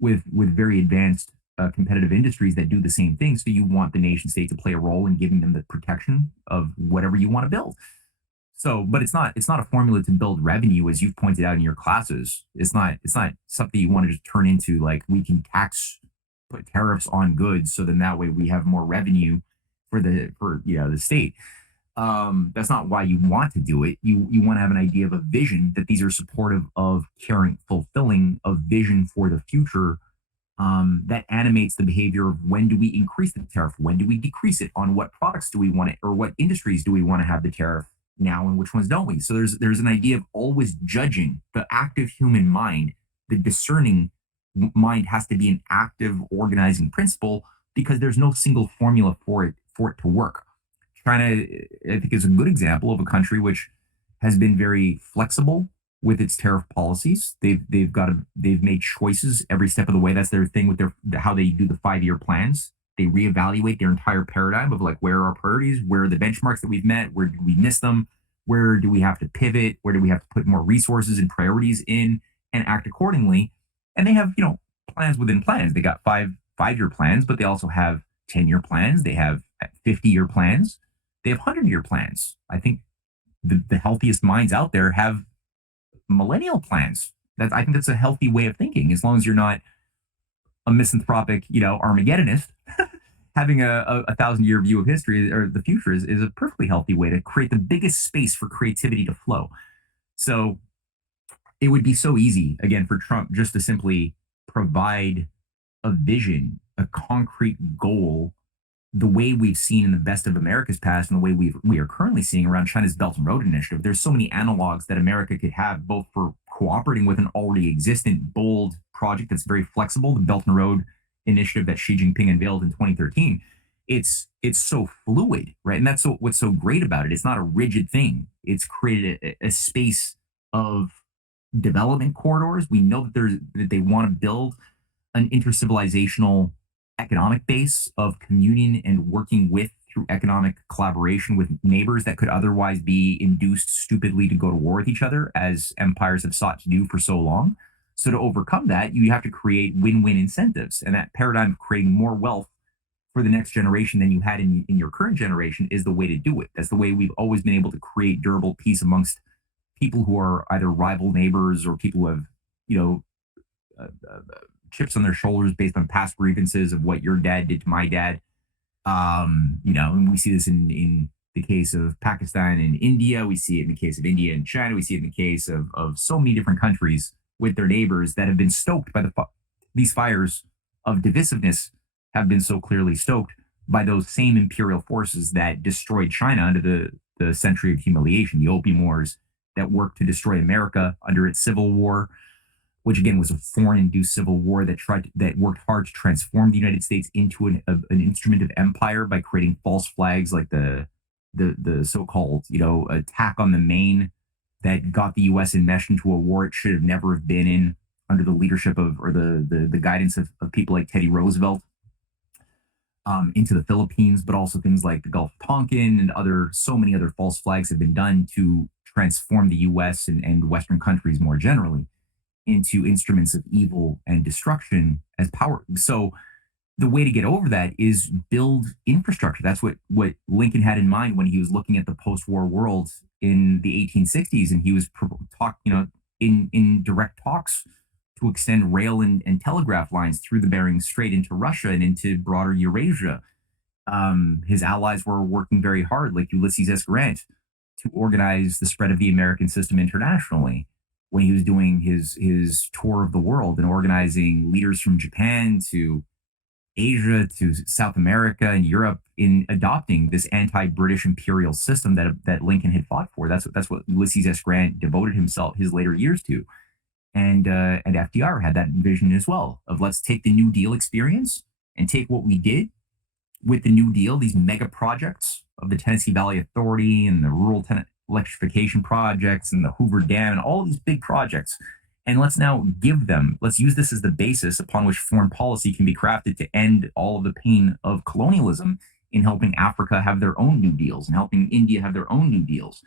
with very advanced competitive industries that do the same thing. So you want the nation state to play a role in giving them the protection of whatever you want to build. So, but it's not a formula to build revenue, as you've pointed out in your classes. It's not something you want to just turn into, like, we can put tariffs on goods, so then that way we have more revenue for the state. That's not why you want to do it. You want to have an idea of a vision, that these are supportive of caring, fulfilling a vision for the future, that animates the behavior of when do we increase the tariff, when do we decrease it, on what products do we want it, or what industries do we want to have the tariff now, and which ones don't we? So there's an idea of always judging the active human mind. The discerning mind has to be an active organizing principle, because there's no single formula for it to work. China, I think, is a good example of a country which has been very flexible with its tariff policies. They've made choices every step of the way. That's their thing with how they do the 5-year plans. They reevaluate their entire paradigm of, like, where are our priorities, where are the benchmarks that we've met, where did we miss them, where do we have to pivot, where do we have to put more resources and priorities in, and act accordingly. And they have plans within plans. They got 5-year plans, but they also have 10-year plans. They have 50-year plans. They have 100-year plans. I think the healthiest minds out there have millennial plans. I think that's a healthy way of thinking, as long as you're not a misanthropic, Armageddonist. Having a 1,000-year view of history or the future is a perfectly healthy way to create the biggest space for creativity to flow. So it would be so easy, again, for Trump just to simply provide a vision, a concrete goal, the way we've seen in the best of America's past and the way we are currently seeing around China's Belt and Road Initiative. There's so many analogs that America could have, both for cooperating with an already existent bold project that's very flexible, the Belt and Road Initiative that Xi Jinping unveiled in 2013. It's so fluid, right? And that's what's so great about it. It's not a rigid thing. It's created a space of development corridors. We know that they want to build an intercivilizational economic base of communion and working with, through economic collaboration with, neighbors that could otherwise be induced stupidly to go to war with each other, as empires have sought to do for so long. So to overcome that, you have to create win-win incentives. And that paradigm of creating more wealth for the next generation than you had in your current generation is the way to do it. That's the way we've always been able to create durable peace amongst people who are either rival neighbors or people who have, chips on their shoulders based on past grievances of what your dad did to my dad. And we see this in the case of Pakistan and India. We see it in the case of India and China. We see it in the case of so many different countries with their neighbors that have been stoked by these fires of divisiveness have been so clearly stoked by those same imperial forces that destroyed China under the century of humiliation, the Opium Wars that worked to destroy America under its civil war, which again was a foreign-induced civil war that worked hard to transform the United States into an instrument of empire by creating false flags like the so-called attack on the Maine that got the U.S. enmeshed into a war it should have never have been in under the leadership of or the guidance of people like Teddy Roosevelt, into the Philippines, but also things like the Gulf of Tonkin and so many other false flags have been done to transform the U.S. and Western countries more generally into instruments of evil and destruction as power. So the way to get over that is build infrastructure. That's what Lincoln had in mind when he was looking at the post-war world in the 1860s, and he was in direct talks to extend rail and telegraph lines through the Bering Strait into Russia and into broader Eurasia. His allies were working very hard, like Ulysses S. Grant, to organize the spread of the American system internationally when he was doing his tour of the world and organizing leaders from Japan to Asia to South America and Europe in adopting this anti-British imperial system that Lincoln had fought for. That's what Ulysses S. Grant devoted his later years to. And FDR had that vision as well of let's take the New Deal experience and take what we did with the New Deal, these mega projects of the Tennessee Valley Authority and the rural electrification projects and the Hoover Dam and all these big projects. And let's use this as the basis upon which foreign policy can be crafted to end all of the pain of colonialism in helping Africa have their own New Deals and helping India have their own New Deals.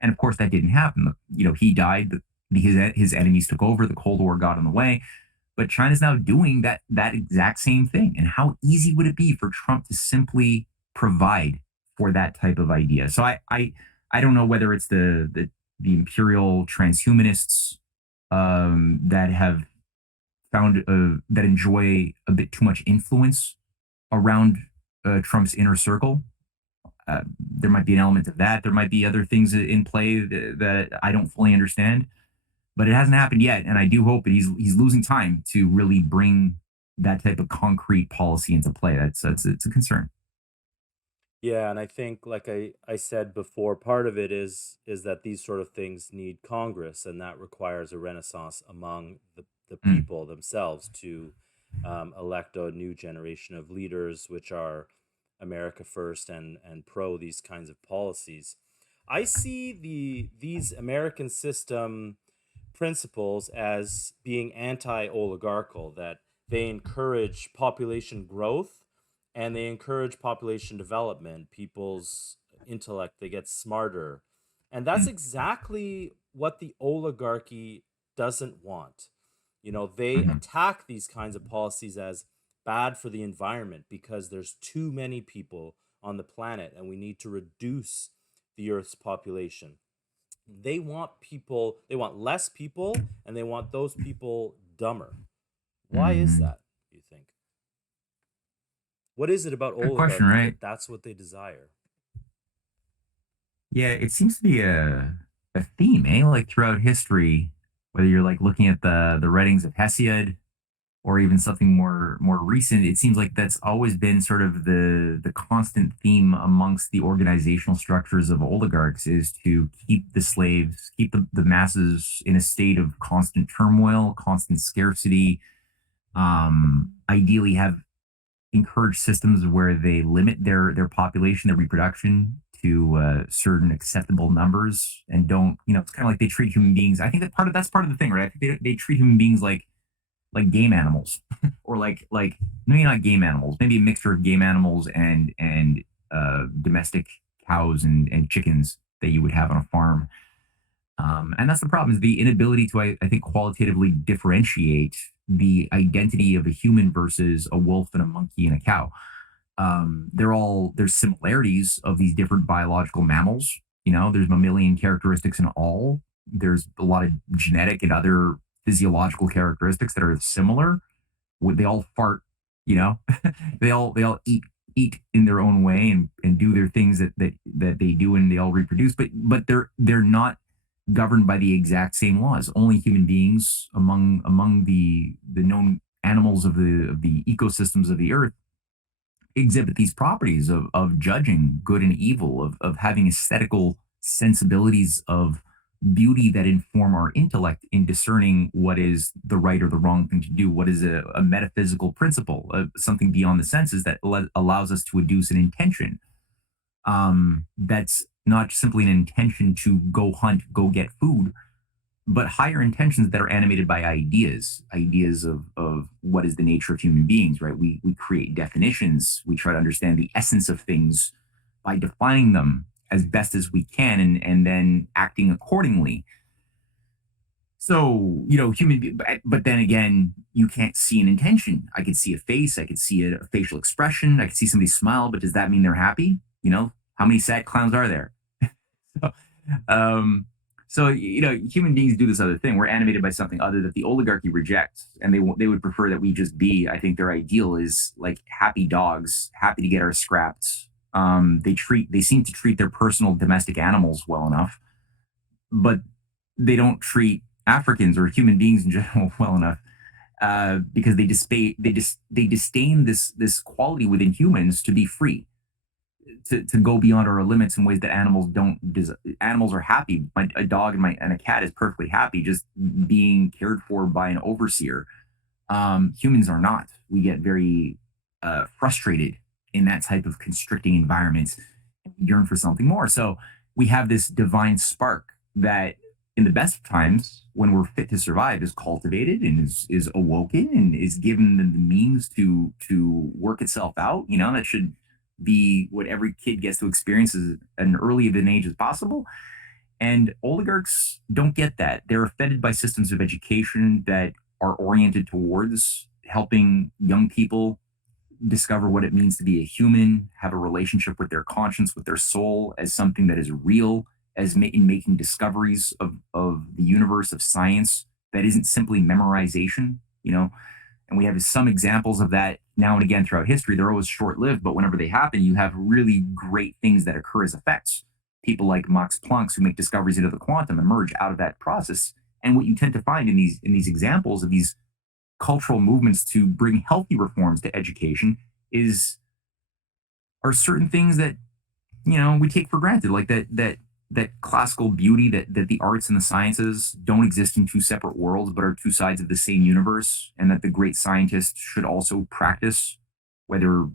And of course, that didn't happen. He died. His enemies took over. The Cold War got in the way. But China's now doing that exact same thing. And how easy would it be for Trump to simply provide for that type of idea? So I don't know whether it's the imperial transhumanists that have found that enjoy a bit too much influence around Trump's inner circle. There might be an element of that. There might be other things in play that I don't fully understand, but it hasn't happened yet. And I do hope that he's losing time to really bring that type of concrete policy into play. It's a concern. Yeah, and I think, like I said before, part of it is that these sort of things need Congress, and that requires a renaissance among the Mm. people themselves to elect a new generation of leaders, which are America first and pro these kinds of policies. I see these American system principles as being anti-oligarchical, that they encourage population growth and they encourage population development, people's intellect, they get smarter. And that's Mm. exactly what the oligarchy doesn't want. They Mhm. attack these kinds of policies as bad for the environment because there's too many people on the planet and we need to reduce the Earth's population. They want less people, and they want those people dumber. Why is Mhm. that, do you think? What is it about Good question, oligarchy right? that that's what they desire? Yeah, it seems to be a theme, eh? Like throughout history, whether you're like looking at the writings of Hesiod or even something more recent, it seems like that's always been sort of the constant theme amongst the organizational structures of oligarchs is to keep the slaves, keep the masses in a state of constant turmoil, constant scarcity. Ideally, have encourage systems where they limit their population, their reproduction to certain acceptable numbers, and don't it's kind of like they treat human beings. I think that's part of the thing, right? I think they treat human beings like game animals, or like maybe not game animals, maybe a mixture of game animals and domestic cows and chickens that you would have on a farm. And that's the problem is the inability to, I think, qualitatively differentiate the identity of a human versus a wolf and a monkey and a cow. There's similarities of these different biological mammals. There's mammalian characteristics in all. There's a lot of genetic and other physiological characteristics that are similar. they all fart, you know, they all eat in their own way and do their things that they do, and they all reproduce, but they're not governed by the exact same laws. Only human beings among the known animals of the ecosystems of the earth exhibit these properties of judging good and evil, of having aesthetical sensibilities of beauty that inform our intellect in discerning what is the right or the wrong thing to do, what is a metaphysical principle, something beyond the senses that allows us to adduce an intention. That's not simply an intention to go hunt, go get food, but higher intentions that are animated by ideas of what is the nature of human beings, right? We create definitions, we try to understand the essence of things by defining them as best as we can, and then acting accordingly. So, but then again, you can't see an intention. I could see a face, I could see a facial expression, I could see somebody smile, but does that mean they're happy? How many sad clowns are there? So, um, so human beings do this other thing. We're animated by something other that the oligarchy rejects, and they would prefer that we just be. I think their ideal is like happy dogs, happy to get our scraps. They seem to treat their personal domestic animals well enough, but they don't treat Africans or human beings in general well enough, because they disdain this quality within humans to be free, to go beyond our limits in ways that animals don't. Animals are happy. A dog and a cat is perfectly happy just being cared for by an overseer. Humans are not. We get very frustrated in that type of constricting environment, yearn for something more. So we have this divine spark that, in the best of times, when we're fit to survive, is cultivated and is awoken and is given the means to work itself out. That should be what every kid gets to experience as an early of an age as possible. And oligarchs don't get that. They're offended by systems of education that are oriented towards helping young people discover what it means to be a human, have a relationship with their conscience, with their soul, as something that is real, in making discoveries of the universe, of science, that isn't simply memorization. And we have some examples of that now and again throughout history. They're always short lived, but whenever they happen, you have really great things that occur as effects. People like Max Planck, who make discoveries into the quantum, emerge out of that process. And what you tend to find in these examples of these cultural movements to bring healthy reforms to education are certain things that we take for granted, like that classical beauty, that the arts and the sciences don't exist in two separate worlds, but are two sides of the same universe, and that the great scientists should also practice, whether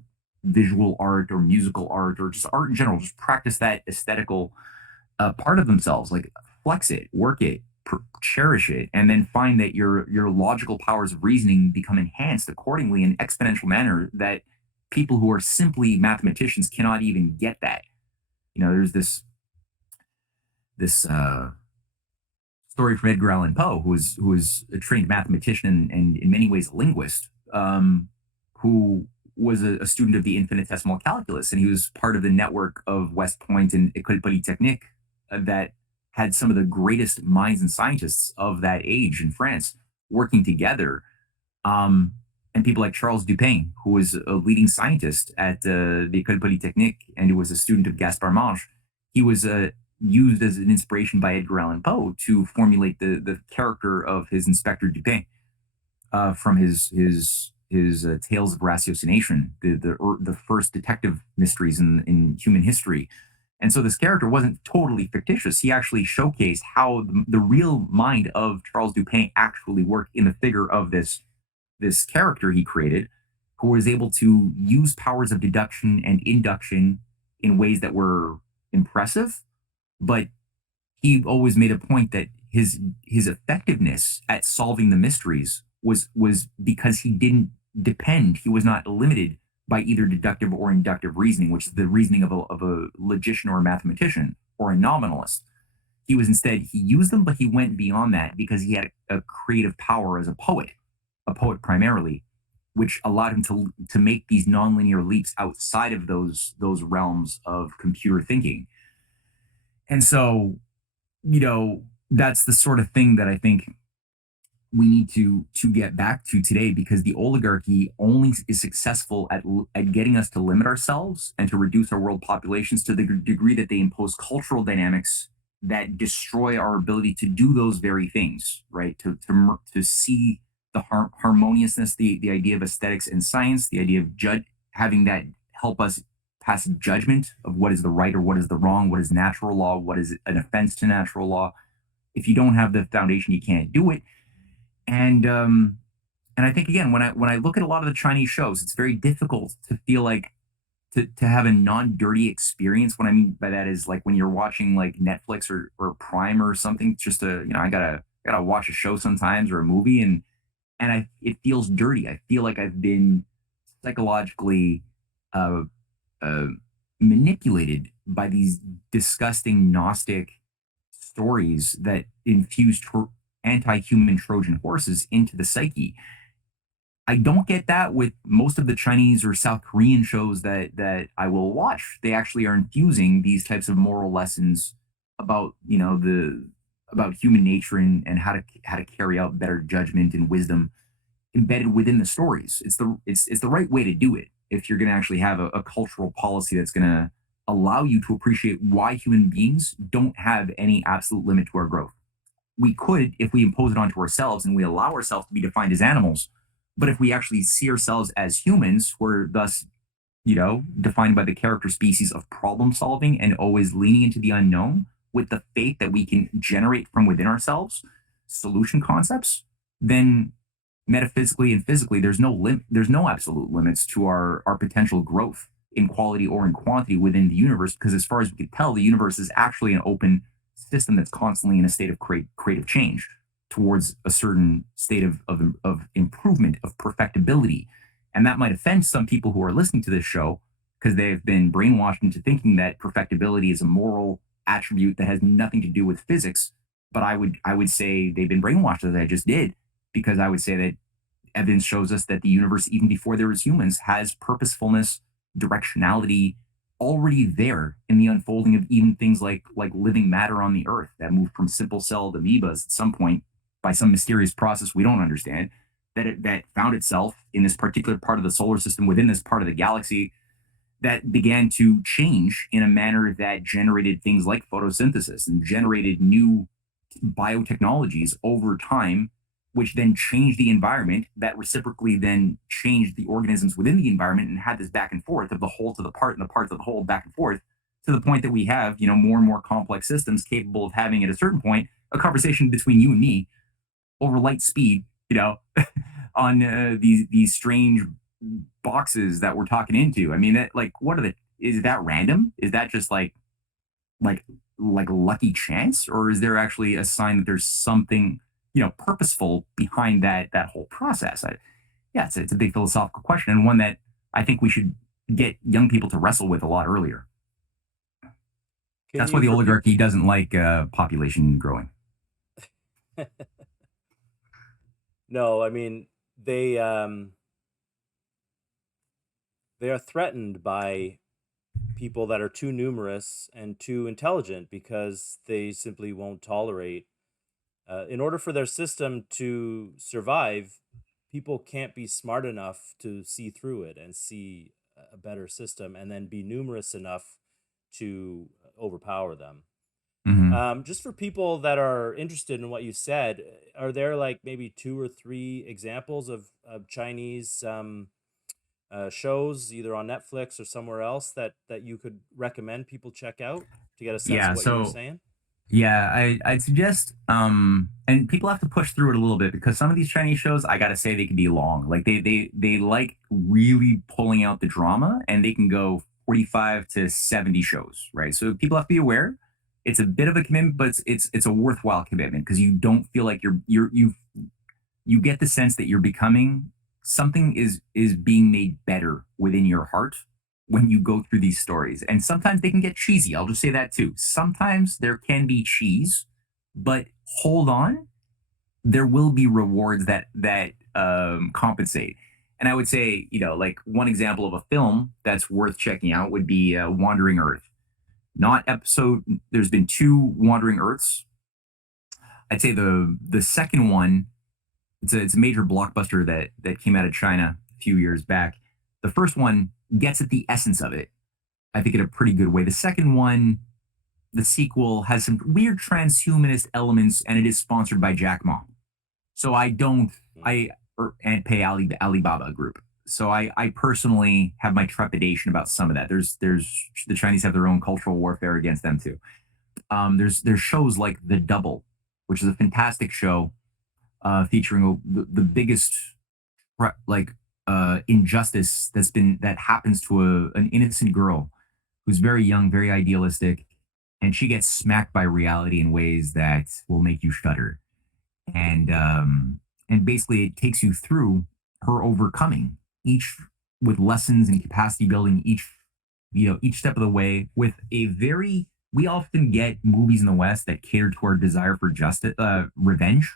visual art or musical art or just art in general, just practice that aesthetical part of themselves, like flex it, work it, cherish it, and then find that your logical powers of reasoning become enhanced accordingly in an exponential manner that people who are simply mathematicians cannot even get that. There's this story from Edgar Allan Poe, who was a trained mathematician and in many ways a linguist, who was a student of the infinitesimal calculus, and he was part of the network of West Point and École Polytechnique that had some of the greatest minds and scientists of that age in France working together. And people like Charles Dupin, who was a leading scientist at the École Polytechnique and who was a student of Gaspard Monge. He was used as an inspiration by Edgar Allan Poe to formulate the character of his Inspector Dupin, from his Tales of Ratiocination, the first detective mysteries in human history. And so this character wasn't totally fictitious. He actually showcased how the real mind of Charles Dupin actually worked in the figure of this character he created, who was able to use powers of deduction and induction in ways that were impressive, but he always made a point that his effectiveness at solving the mysteries was because he didn't depend. He was not limited by either deductive or inductive reasoning, which is the reasoning of a logician or a mathematician or a nominalist. He used them, but he went beyond that because he had a creative power as a poet primarily, which allowed him to make these nonlinear leaps outside of those realms of computer thinking. And so, that's the sort of thing that I think we need to get back to today, because the oligarchy only is successful at getting us to limit ourselves and to reduce our world populations to the degree that they impose cultural dynamics that destroy our ability to do those very things, right? To see the harmoniousness, the idea of aesthetics and science, the idea of having that help us pass judgment of what is the right or what is the wrong, what is natural law, what is an offense to natural law. If you don't have the foundation, you can't do it. And I think, again, when I look at a lot of the Chinese shows, it's very difficult to feel like to have a non-dirty experience. What I mean by that is, like, when you're watching like Netflix or Prime or something, just I gotta watch a show sometimes, or a movie, and it feels dirty. I feel like I've been psychologically uh, uh, manipulated by these disgusting Gnostic stories that infuse anti-human Trojan horses into the psyche. I don't get that with most of the Chinese or South Korean shows that I will watch. They actually are infusing these types of moral lessons about, the about human nature, and how to carry out better judgment and wisdom embedded within the stories. It's the right way to do it if you're going to actually have a cultural policy that's going to allow you to appreciate why human beings don't have any absolute limit to our growth. We could, if we impose it onto ourselves and we allow ourselves to be defined as animals. But if we actually see ourselves as humans, we're thus, defined by the character species of problem solving and always leaning into the unknown with the faith that we can generate from within ourselves solution concepts. Then metaphysically and physically, there's no absolute limits to our potential growth in quality or in quantity within the universe, because as far as we can tell, the universe is actually an open system that's constantly in a state of creative change towards a certain state of improvement, of perfectibility. And that might offend some people who are listening to this show, because they've been brainwashed into thinking that perfectibility is a moral attribute that has nothing to do with physics. But I would say they've been brainwashed, as I just did, because I would say that evidence shows us that the universe, even before there was humans, has purposefulness, directionality already there in the unfolding of even things like living matter on the earth that moved from simple celled amoebas at some point by some mysterious process we don't understand, that found itself in this particular part of the solar system within this part of the galaxy, that began to change in a manner that generated things like photosynthesis and generated new biotechnologies over time, which then changed the environment, that reciprocally then changed the organisms within the environment, and had this back and forth of the whole to the part and the part to the whole, back and forth, to the point that we have, more and more complex systems capable of having, at a certain point, a conversation between you and me over light speed, on these strange boxes that we're talking into. I mean, that, like, is that random? Is that just like lucky chance, or is there actually a sign that there's something purposeful behind that whole process? Yeah, it's a big philosophical question, and one that I think we should get young people to wrestle with a lot earlier. Can That's why you, the for people? oligarchy doesn't like population growing. No, I mean, they are threatened by people that are too numerous and too intelligent, because they simply won't tolerate. In order for their system to survive, people can't be smart enough to see through it and see a better system, and then be numerous enough to overpower them. Hmm. Just for people that are interested in what you said, are there like maybe two or three examples of Chinese shows, either on Netflix or somewhere else, that you could recommend people check out to get a sense Yeah. of what you were So saying? yeah, I'd suggest, and people have to push through it a little bit, because some of these Chinese shows, I gotta say, they can be long. Like, they like really pulling out the drama, and they can go 45 to 70 shows, right? So people have to be aware. It's a bit of a commitment, but it's a worthwhile commitment, because you don't feel like you get the sense that you're becoming something is being made better within your heart when you go through these stories. And sometimes they can get cheesy. I'll just say that too. Sometimes there can be cheese, but hold on, there will be rewards that compensate. And I would say, like, one example of a film that's worth checking out would be Wandering Earth. Not episode. There's been two Wandering Earths. I'd say the second one it's a major blockbuster that came out of China a few years back. The first one gets at the essence of it, I think, in a pretty good way. The second one, the sequel, has some weird transhumanist elements, and it is sponsored by Jack Ma. So I don't Mm. I and pay Alibaba Group. So I personally have my trepidation about some of that. There's the Chinese have their own cultural warfare against them too. There's shows like The Double, which is a fantastic show featuring the biggest like injustice that happens to an innocent girl who's very young, very idealistic, and she gets smacked by reality in ways that will make you shudder. And basically it takes you through her overcoming each with lessons and capacity building each step of the way with a very we often get movies in the West that cater to our desire for justice, revenge,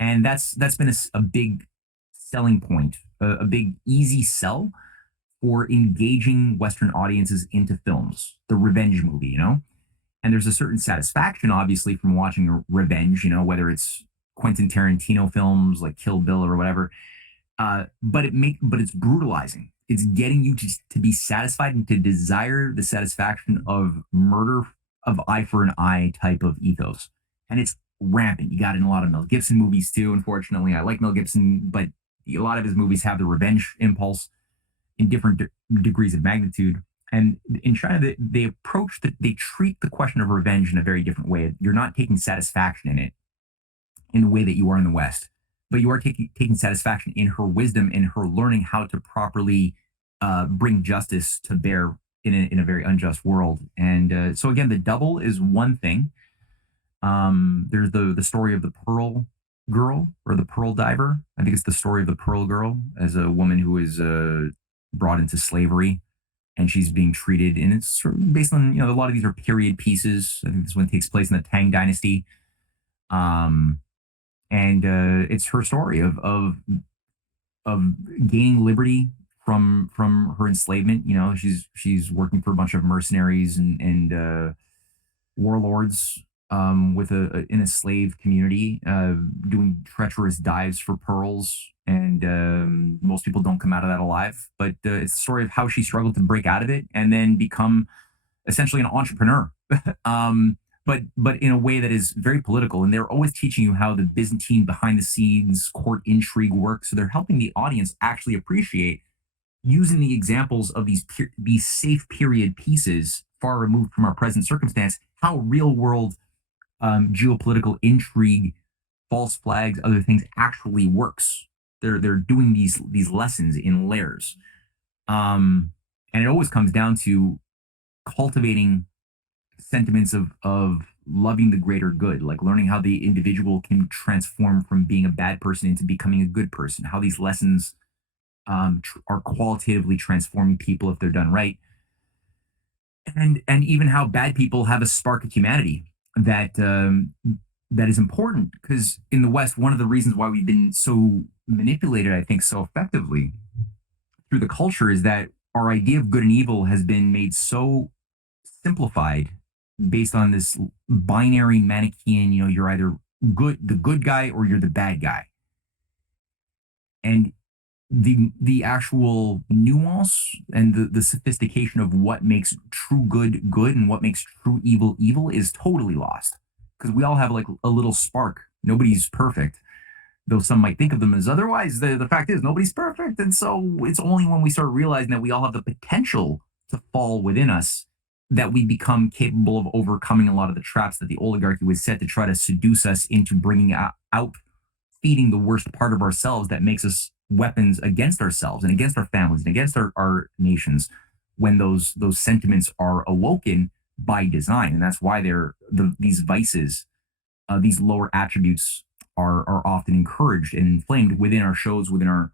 and that's been a big selling point, a big easy sell for engaging Western audiences into films, the revenge movie, and there's a certain satisfaction, obviously, from watching revenge, whether it's Quentin Tarantino films like Kill Bill or whatever. But it's brutalizing. It's getting you to be satisfied and to desire the satisfaction of murder, of eye for an eye type of ethos. And it's rampant. You got it in a lot of Mel Gibson movies too. Unfortunately, I like Mel Gibson, but a lot of his movies have the revenge impulse in different degrees of magnitude. And in China, they treat the question of revenge in a very different way. You're not taking satisfaction in it in the way that you are in the West, but you are taking satisfaction in her wisdom, in her learning how to properly bring justice to bear in a very unjust world. And so again, The Double is one thing. There's the story of the Pearl Girl or the Pearl Diver. I think it's the story of the Pearl Girl as a woman who is brought into slavery, and she's being treated. And it's sort of based on a lot of these are period pieces. I think this one takes place in the Tang Dynasty. Um, and it's her story of gaining liberty from her enslavement. She's working for a bunch of mercenaries and warlords with in a slave community, doing treacherous dives for pearls. And most people don't come out of that alive. But it's the story of how she struggled to break out of it and then become essentially an entrepreneur. um, but in a way that is very political. And they're always teaching you how the Byzantine behind the scenes court intrigue works. So they're helping the audience actually appreciate using the examples of these safe period pieces far removed from our present circumstance, how real world geopolitical intrigue, false flags, other things actually works. They're doing these lessons in layers, and it always comes down to cultivating sentiments of loving the greater good, like learning how the individual can transform from being a bad person into becoming a good person. How these lessons are qualitatively transforming people if they're done right, and even how bad people have a spark of humanity that is important. Because in the West, one of the reasons why we've been so manipulated, I think, so effectively through the culture is that our idea of good and evil has been made so simplified based on this binary Manichean, you're either the good guy or you're the bad guy. And the actual nuance and the sophistication of what makes true good good and what makes true evil evil is totally lost, because we all have like a little spark. Nobody's perfect, though some might think of them as otherwise. The fact is nobody's perfect, and so it's only when we start realizing that we all have the potential to fall within us that we become capable of overcoming a lot of the traps that the oligarchy was set to try to seduce us into bringing out feeding the worst part of ourselves that makes us weapons against ourselves and against our families and against our nations, when those sentiments are awoken by design. And that's why these vices, these lower attributes are often encouraged and inflamed within our shows, within our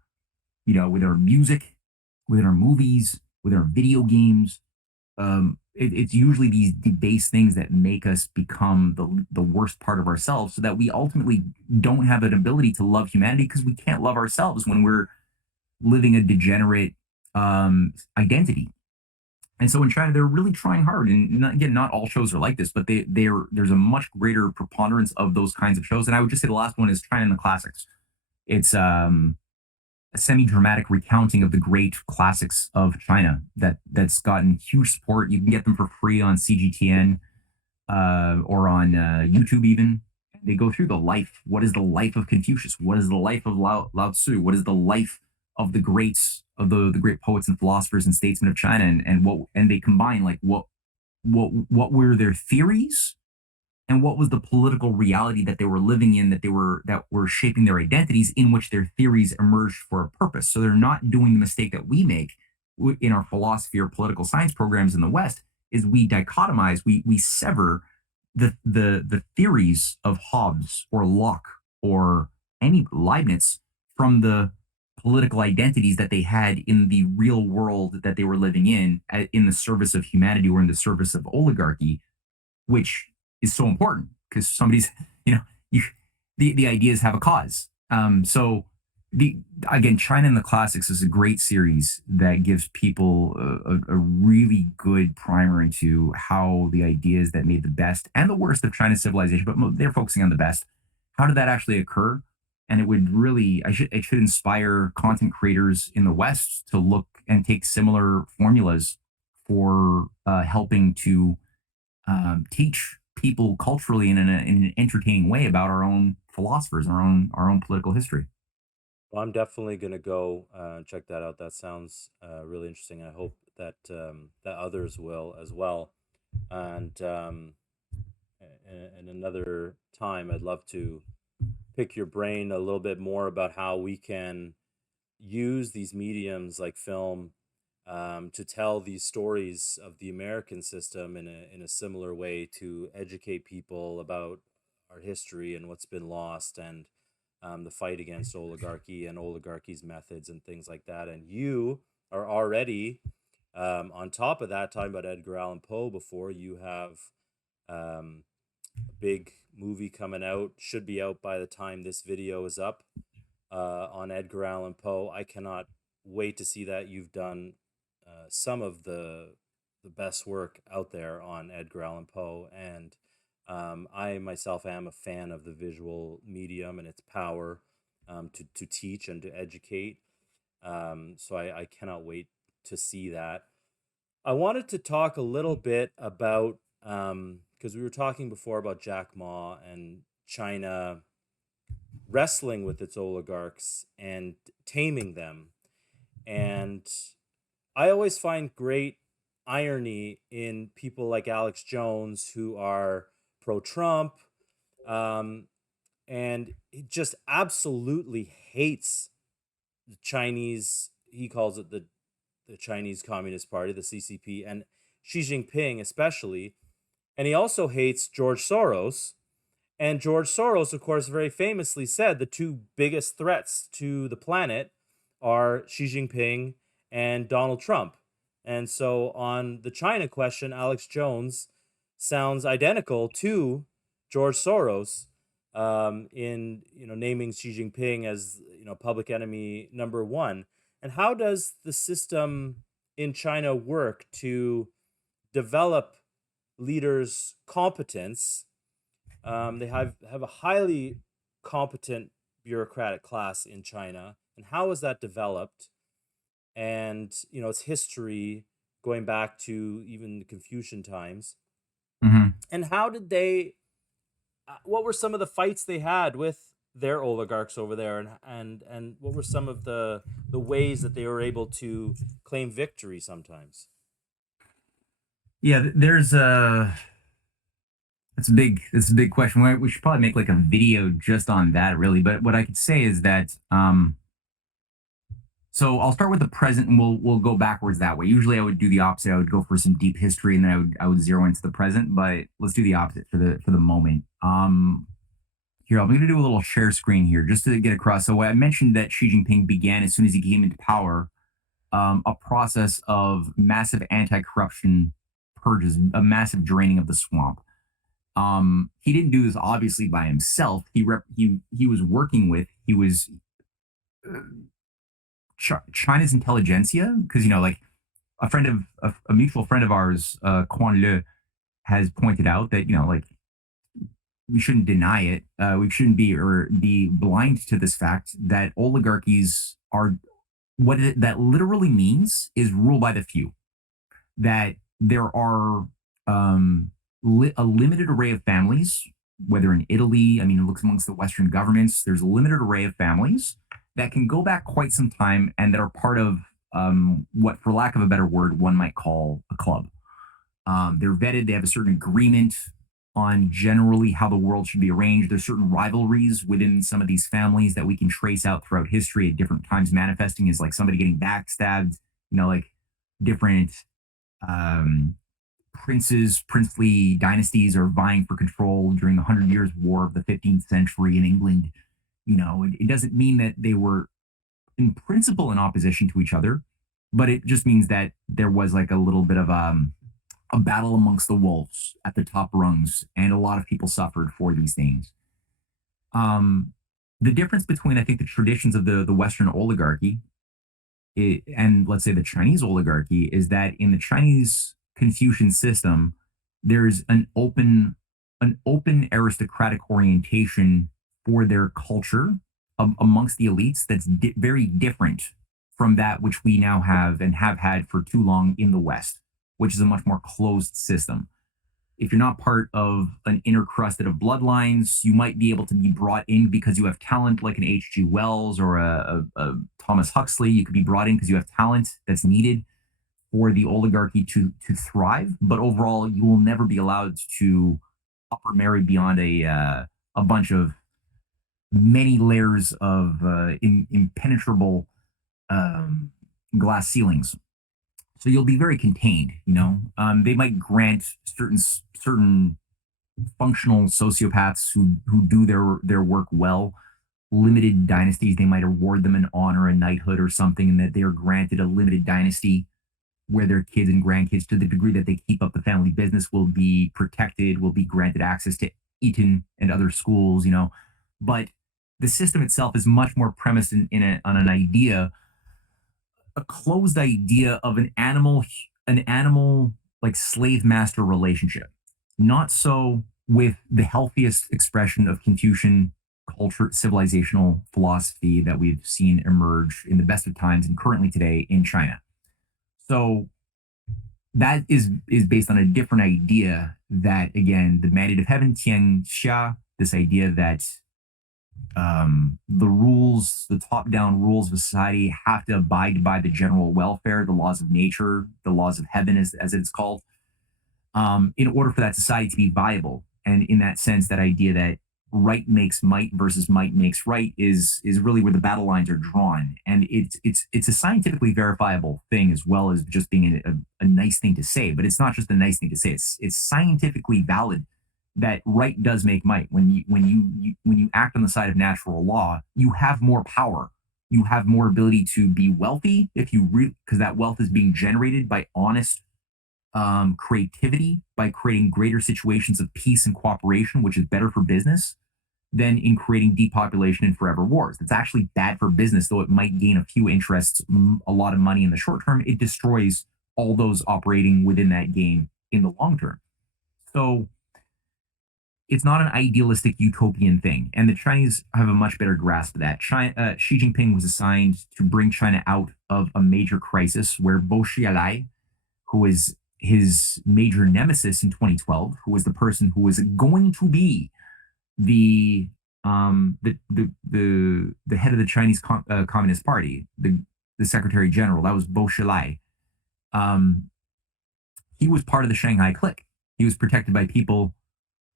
with our music, within our movies, with our video games. It's usually these debased things that make us become the worst part of ourselves, so that we ultimately don't have an ability to love humanity, because we can't love ourselves when we're living a degenerate identity. And so in China, they're really trying hard. And again, not all shows are like this, but there's a much greater preponderance of those kinds of shows. And I would just say the last one is China and the Classics. It's a semi-dramatic recounting of the great classics of China that's gotten huge support. You can get them for free on CGTN or on YouTube even. They go through the life. What is the life of Confucius? What is the life of Lao Tzu? What is the life of the greats of the great poets and philosophers and statesmen of China? And they combine like what were their theories and what was the political reality that they were living in, that were shaping their identities, in which their theories emerged for a purpose. So they're not doing the mistake that we make in our philosophy or political science programs in the West, is we dichotomize, we sever the theories of Hobbes or Locke or any Leibniz from the political identities that they had in the real world that they were living in the service of humanity or in the service of oligarchy, which is so important because somebody's, you know, you, the ideas have a cause. So the again, China and the Classics is a great series that gives people a really good primer into how the ideas that made the best and the worst of China's civilization, but they're focusing on the best. How did that actually occur? And it would really, it should inspire content creators in the West to look and take similar formulas for helping to teach people culturally in an entertaining way about our own philosophers and our own political history. Well, I'm definitely gonna go check that out. That sounds really interesting. I hope that that others will as well. And in another time, I'd love to pick your brain a little bit more about how we can use these mediums like film to tell these stories of the American system in a similar way to educate people about our history and what's been lost and the fight against oligarchy and oligarchy's methods and things like that. And you are already on top of that, talking about Edgar Allan Poe before. You have a big movie coming out, should be out by the time this video is up, on Edgar Allan Poe. I cannot wait to see that. You've done some of the best work out there on Edgar Allan Poe, and I myself am a fan of the visual medium and its power to teach and to educate. So I cannot wait to see that. I wanted to talk a little bit about because we were talking before about Jack Ma and China wrestling with its oligarchs and taming them. And I always find great irony in people like Alex Jones who are pro Trump, um, and he just absolutely hates the Chinese. He calls it the Chinese Communist Party, the CCP, and Xi Jinping especially. And he also hates George Soros. And George Soros, of course, very famously said the two biggest threats to the planet are Xi Jinping and Donald Trump. And so on the China question, Alex Jones sounds identical to George Soros in naming Xi Jinping as public enemy number one. And how does the system in China work to develop leaders' competence? They have a highly competent bureaucratic class in China, and how is that developed? And its history going back to even the Confucian times. Mm-hmm. And how did they? What were some of the fights they had with their oligarchs over there, and what were some of the ways that they were able to claim victory sometimes? Yeah, there's a it's a big question. We should probably make like a video just on that, really. But what I could say is that so I'll start with the present, and we'll go backwards that way. Usually, I would do the opposite. I would go for some deep history, and then I would zero into the present. But let's do the opposite for the moment. Here, I'm going to do a little share screen here just to get across. So I mentioned that Xi Jinping began as soon as he came into power a process of massive anti-corruption purges, a massive draining of the swamp. He didn't do this obviously by himself. He was working with uh, China's intelligentsia, because like a mutual friend of ours, Quan Le, has pointed out that like we shouldn't deny it. We shouldn't be blind to this fact that oligarchies are that literally means is rule by the few. That there are a limited array of families, whether in Italy, I mean, it looks amongst the Western governments, there's a limited array of families that can go back quite some time and that are part of what, for lack of a better word, one might call a club. They're vetted, they have a certain agreement on generally how the world should be arranged. There's certain rivalries within some of these families that we can trace out throughout history at different times, manifesting as like somebody getting backstabbed, like different um, princely dynasties are vying for control during the Hundred Years' War of the 15th century in England. It doesn't mean that they were in principle in opposition to each other, but it just means that there was like a little bit of a battle amongst the wolves at the top rungs, and a lot of people suffered for these things. Um, the difference between, I think, the traditions of the Western oligarchy and let's say the Chinese oligarchy is that in the Chinese Confucian system, there's an open aristocratic orientation for their culture amongst the elites that's very different from that which we now have and have had for too long in the West, which is a much more closed system. If you're not part of an inner crusted of bloodlines, you might be able to be brought in because you have talent, like an H.G. Wells or a Thomas Huxley. You could be brought in because you have talent that's needed for the oligarchy to thrive. But overall, you will never be allowed to upper marry beyond a bunch of many layers of impenetrable um, glass ceilings. So you'll be very contained. They might grant certain functional sociopaths who do their work well limited dynasties. They might award them an honor, a knighthood, or something, and that they are granted a limited dynasty where their kids and grandkids, to the degree that they keep up the family business, will be protected, will be granted access to Eton and other schools. But the system itself is much more premised on an idea, a closed idea of an animal like slave master relationship. Not so with the healthiest expression of Confucian culture, civilizational philosophy that we've seen emerge in the best of times and currently today in China. So that is based on a different idea that, again, the mandate of heaven, Tian Xia, this idea that the rules, the top-down rules of society, have to abide by the general welfare, the laws of nature, the laws of heaven, as it's called, in order for that society to be viable. And in that sense, that idea that right makes might versus might makes right is really where the battle lines are drawn. And it's a scientifically verifiable thing, as well as just being a nice thing to say. But it's not just a nice thing to say; it's scientifically valid that right does make might. When you act on the side of natural law, you have more power. You have more ability to be wealthy if you because that wealth is being generated by honest creativity, by creating greater situations of peace and cooperation, which is better for business than in creating depopulation and forever wars. It's actually bad for business, though it might gain a few interests, a lot of money in the short term. It destroys all those operating within that game in the long term. So it's not an idealistic utopian thing. And the Chinese have a much better grasp of that. Xi Jinping was assigned to bring China out of a major crisis where Bo Xialai, who was his major nemesis in 2012, who was the person who was going to be the head of the Chinese Communist Party, the Secretary General. That was Bo Xilai. He was part of the Shanghai clique. He was protected by people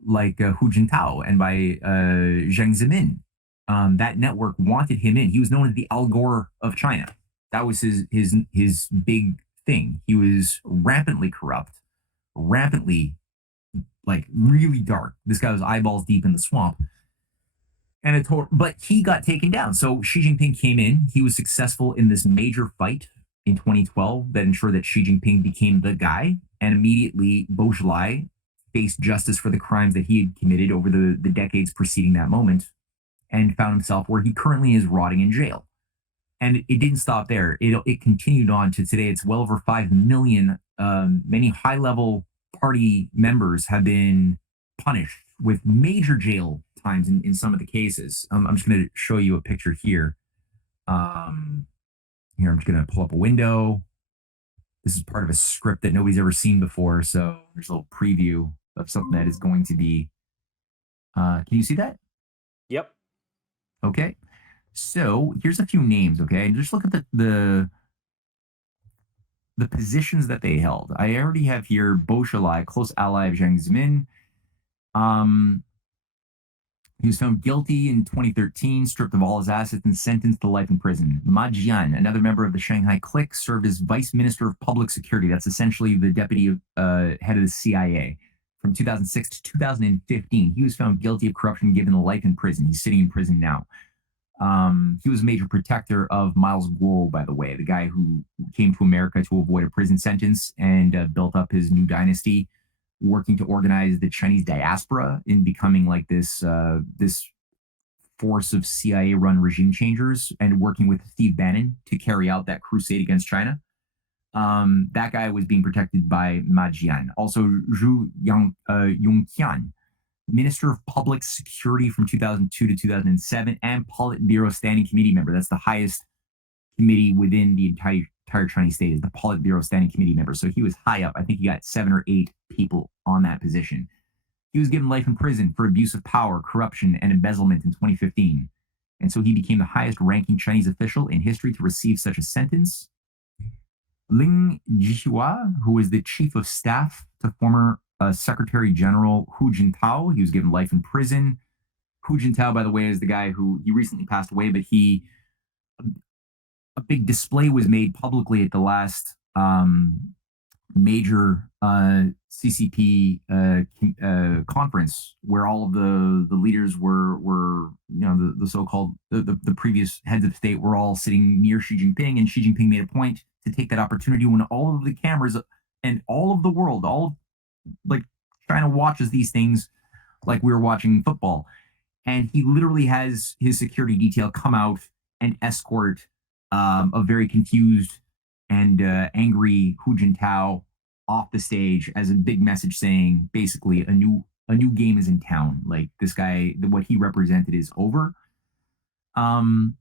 like Hu Jintao and by Jiang Zemin. That network wanted him in. He was known as the Al Gore of China. That was his big thing. He was rampantly corrupt, rampantly, like, really dark. This guy was eyeballs deep in the swamp. But he got taken down. So Xi Jinping came in. He was successful in this major fight in 2012 that ensured that Xi Jinping became the guy. And immediately, Bo Xilai faced justice for the crimes that he had committed over the decades preceding that moment, and found himself where he currently is, rotting in jail. And it didn't stop there. It continued on to today. It's well over 5 million. Many high level party members have been punished with major jail times in some of the cases. I'm just going to show you a picture here. Um, Here, I'm just going to pull up a window. This is part of a script that nobody's ever seen before. So there's a little preview of something that is going to be. Can you see that? Yep. Okay. So here's a few names. Okay, and just look at the positions that they held. I already have here Bo Shalai, close ally of Jiang Zemin. Um, He was found guilty in 2013, stripped of all his assets, and sentenced to life in prison. Ma Jian, another member of the Shanghai clique, served as vice minister of public security. That's essentially the deputy head of the CIA. From 2006 to 2015, he was found guilty of corruption, given life in prison. He's sitting in prison now. He was a major protector of Miles Guo, by the way, the guy who came to America to avoid a prison sentence and built up his new dynasty, working to organize the Chinese diaspora in becoming like this force of CIA-run regime changers, and working with Steve Bannon to carry out that crusade against China. That guy was being protected by Ma Jian. Also, Zhu Yongqian, Minister of Public Security from 2002 to 2007, and Politburo Standing Committee member. That's the highest committee within the entire Chinese state, is the Politburo Standing Committee member. So he was high up. I think he got 7 or 8 people on that position. He was given life in prison for abuse of power, corruption, and embezzlement in 2015. And so he became the highest ranking Chinese official in history to receive such a sentence. Ling Jihua, who was the chief of staff to former Secretary General Hu Jintao, he was given life in prison. Hu Jintao, by the way, is the guy who he recently passed away, but a big display was made publicly at the last major CCP conference, where all of the leaders were the so-called the previous heads of state were all sitting near Xi Jinping, and Xi Jinping made a point to take that opportunity when all of the cameras and all of the world, like China watches these things like we were watching football, and he literally has his security detail come out and escort a very confused and angry Hu Jintao off the stage as a big message saying basically a new game is in town. Like, this guy, what he represented is over. Sun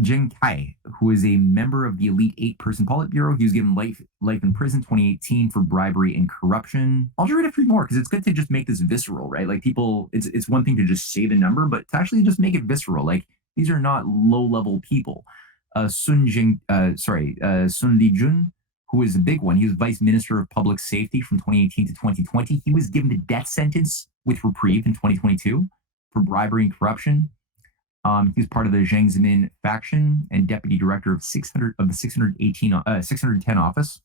Zhengkai, who is a member of the elite 8-person Politburo, he was given life in prison 2018 for bribery and corruption. I'll just read a few more because it's good to just make this visceral, right? Like, people, it's one thing to just say the number, but to actually just make it visceral. Like, these are not low-level people. Sun Lijun, who is a big one. He was vice minister of public safety from 2018 to 2020. He was given the death sentence with reprieve in 2022 for bribery and corruption. He was part of the Jiang Zemin faction and deputy director of 610 office.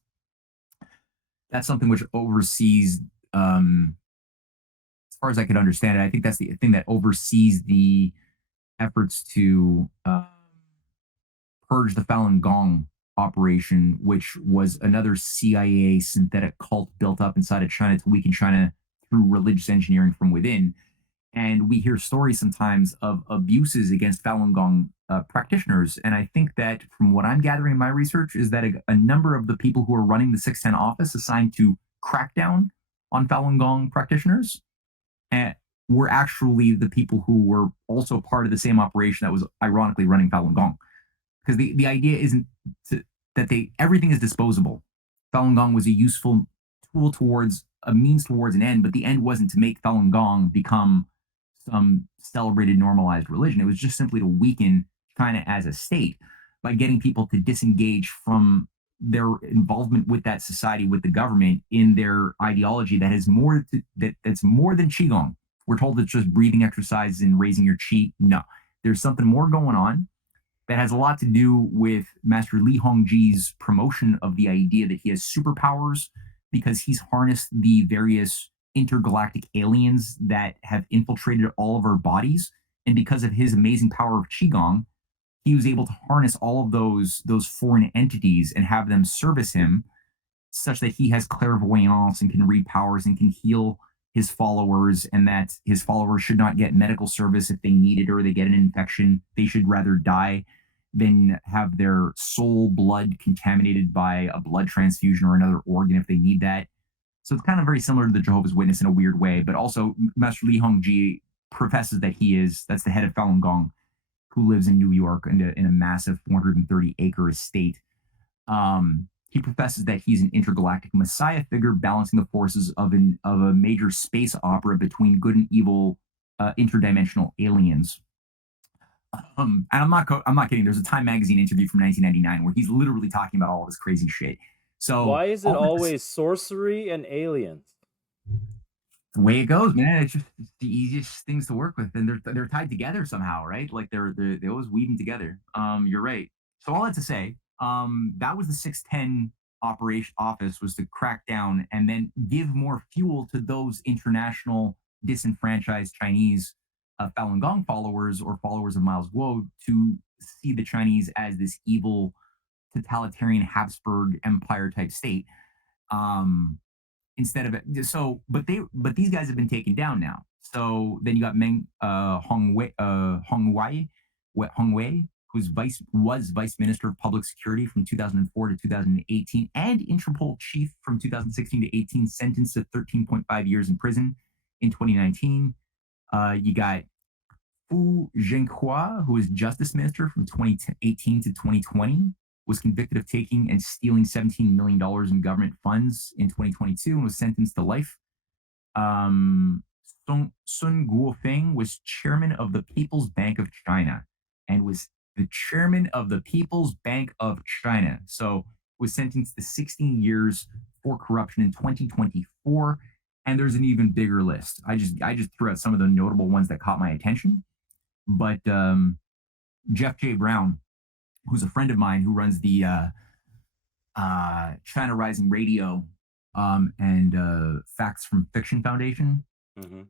That's something which oversees, as far as I could understand it, I think that's the thing that oversees the efforts to purge the Falun Gong operation, which was another CIA synthetic cult built up inside of China to weaken China through religious engineering from within. And we hear stories sometimes of abuses against Falun Gong practitioners. And I think that from what I'm gathering in my research is that a number of the people who are running the 610 office assigned to crack down on Falun Gong practitioners were actually the people who were also part of the same operation that was ironically running Falun Gong. Because the idea isn't that everything is disposable. Falun Gong was a useful tool towards a means towards an end, but the end wasn't to make Falun Gong become some celebrated, normalized religion. It was just simply to weaken China as a state by getting people to disengage from their involvement with that society, with the government, in their ideology that is that's more than qigong. We're told it's just breathing exercises and raising your qi. No, there's something more going on that has a lot to do with Master Li Hongji's promotion of the idea that he has superpowers because he's harnessed the various intergalactic aliens that have infiltrated all of our bodies. And because of his amazing power of Qigong, he was able to harness all of those foreign entities and have them service him, such that he has clairvoyance and can read powers and can heal his followers, and that his followers should not get medical service if they need it or they get an infection. They should rather die than have their soul blood contaminated by a blood transfusion or another organ if they need that. So it's kind of very similar to the Jehovah's Witness in a weird way, but also Master Li Hongji professes that that's the head of Falun Gong, who lives in New York in a massive 430-acre estate. He professes that he's an intergalactic messiah figure balancing the forces of a major space opera between good and evil interdimensional aliens. And I'm not kidding. There's a Time magazine interview from 1999 where he's literally talking about all this crazy shit. So Why is it all this always sorcery and aliens? the way it goes, man. It's the easiest things to work with, and they're tied together somehow, right? Like they always weave them together. You're right. So all that to say, that was the 610 operation office, was to crack down and then give more fuel to those international disenfranchised Chinese Falun Gong followers or followers of Miles Guo to see the Chinese as this evil totalitarian Habsburg Empire type state. Um, Instead of it. So, but these guys have been taken down now. So then you got Meng Hong Wei, who's vice minister of public security from 2004 to 2018, and Interpol chief from 2016 to 18, sentenced to 13.5 years in prison in 2019. You got Fu Zhenghua, who was justice minister from 2018 to 2020, was convicted of taking and stealing $17 million in government funds in 2022 and was sentenced to life. Um, Sun Guofeng was chairman of the People's Bank of China and was the chairman of the People's Bank of China. So was sentenced to 16 years for corruption in 2024. And there's an even bigger list. I just threw out some of the notable ones that caught my attention. But Jeff J. Brown, who's a friend of mine who runs the China Rising Radio and Facts from Fiction Foundation, Hmm.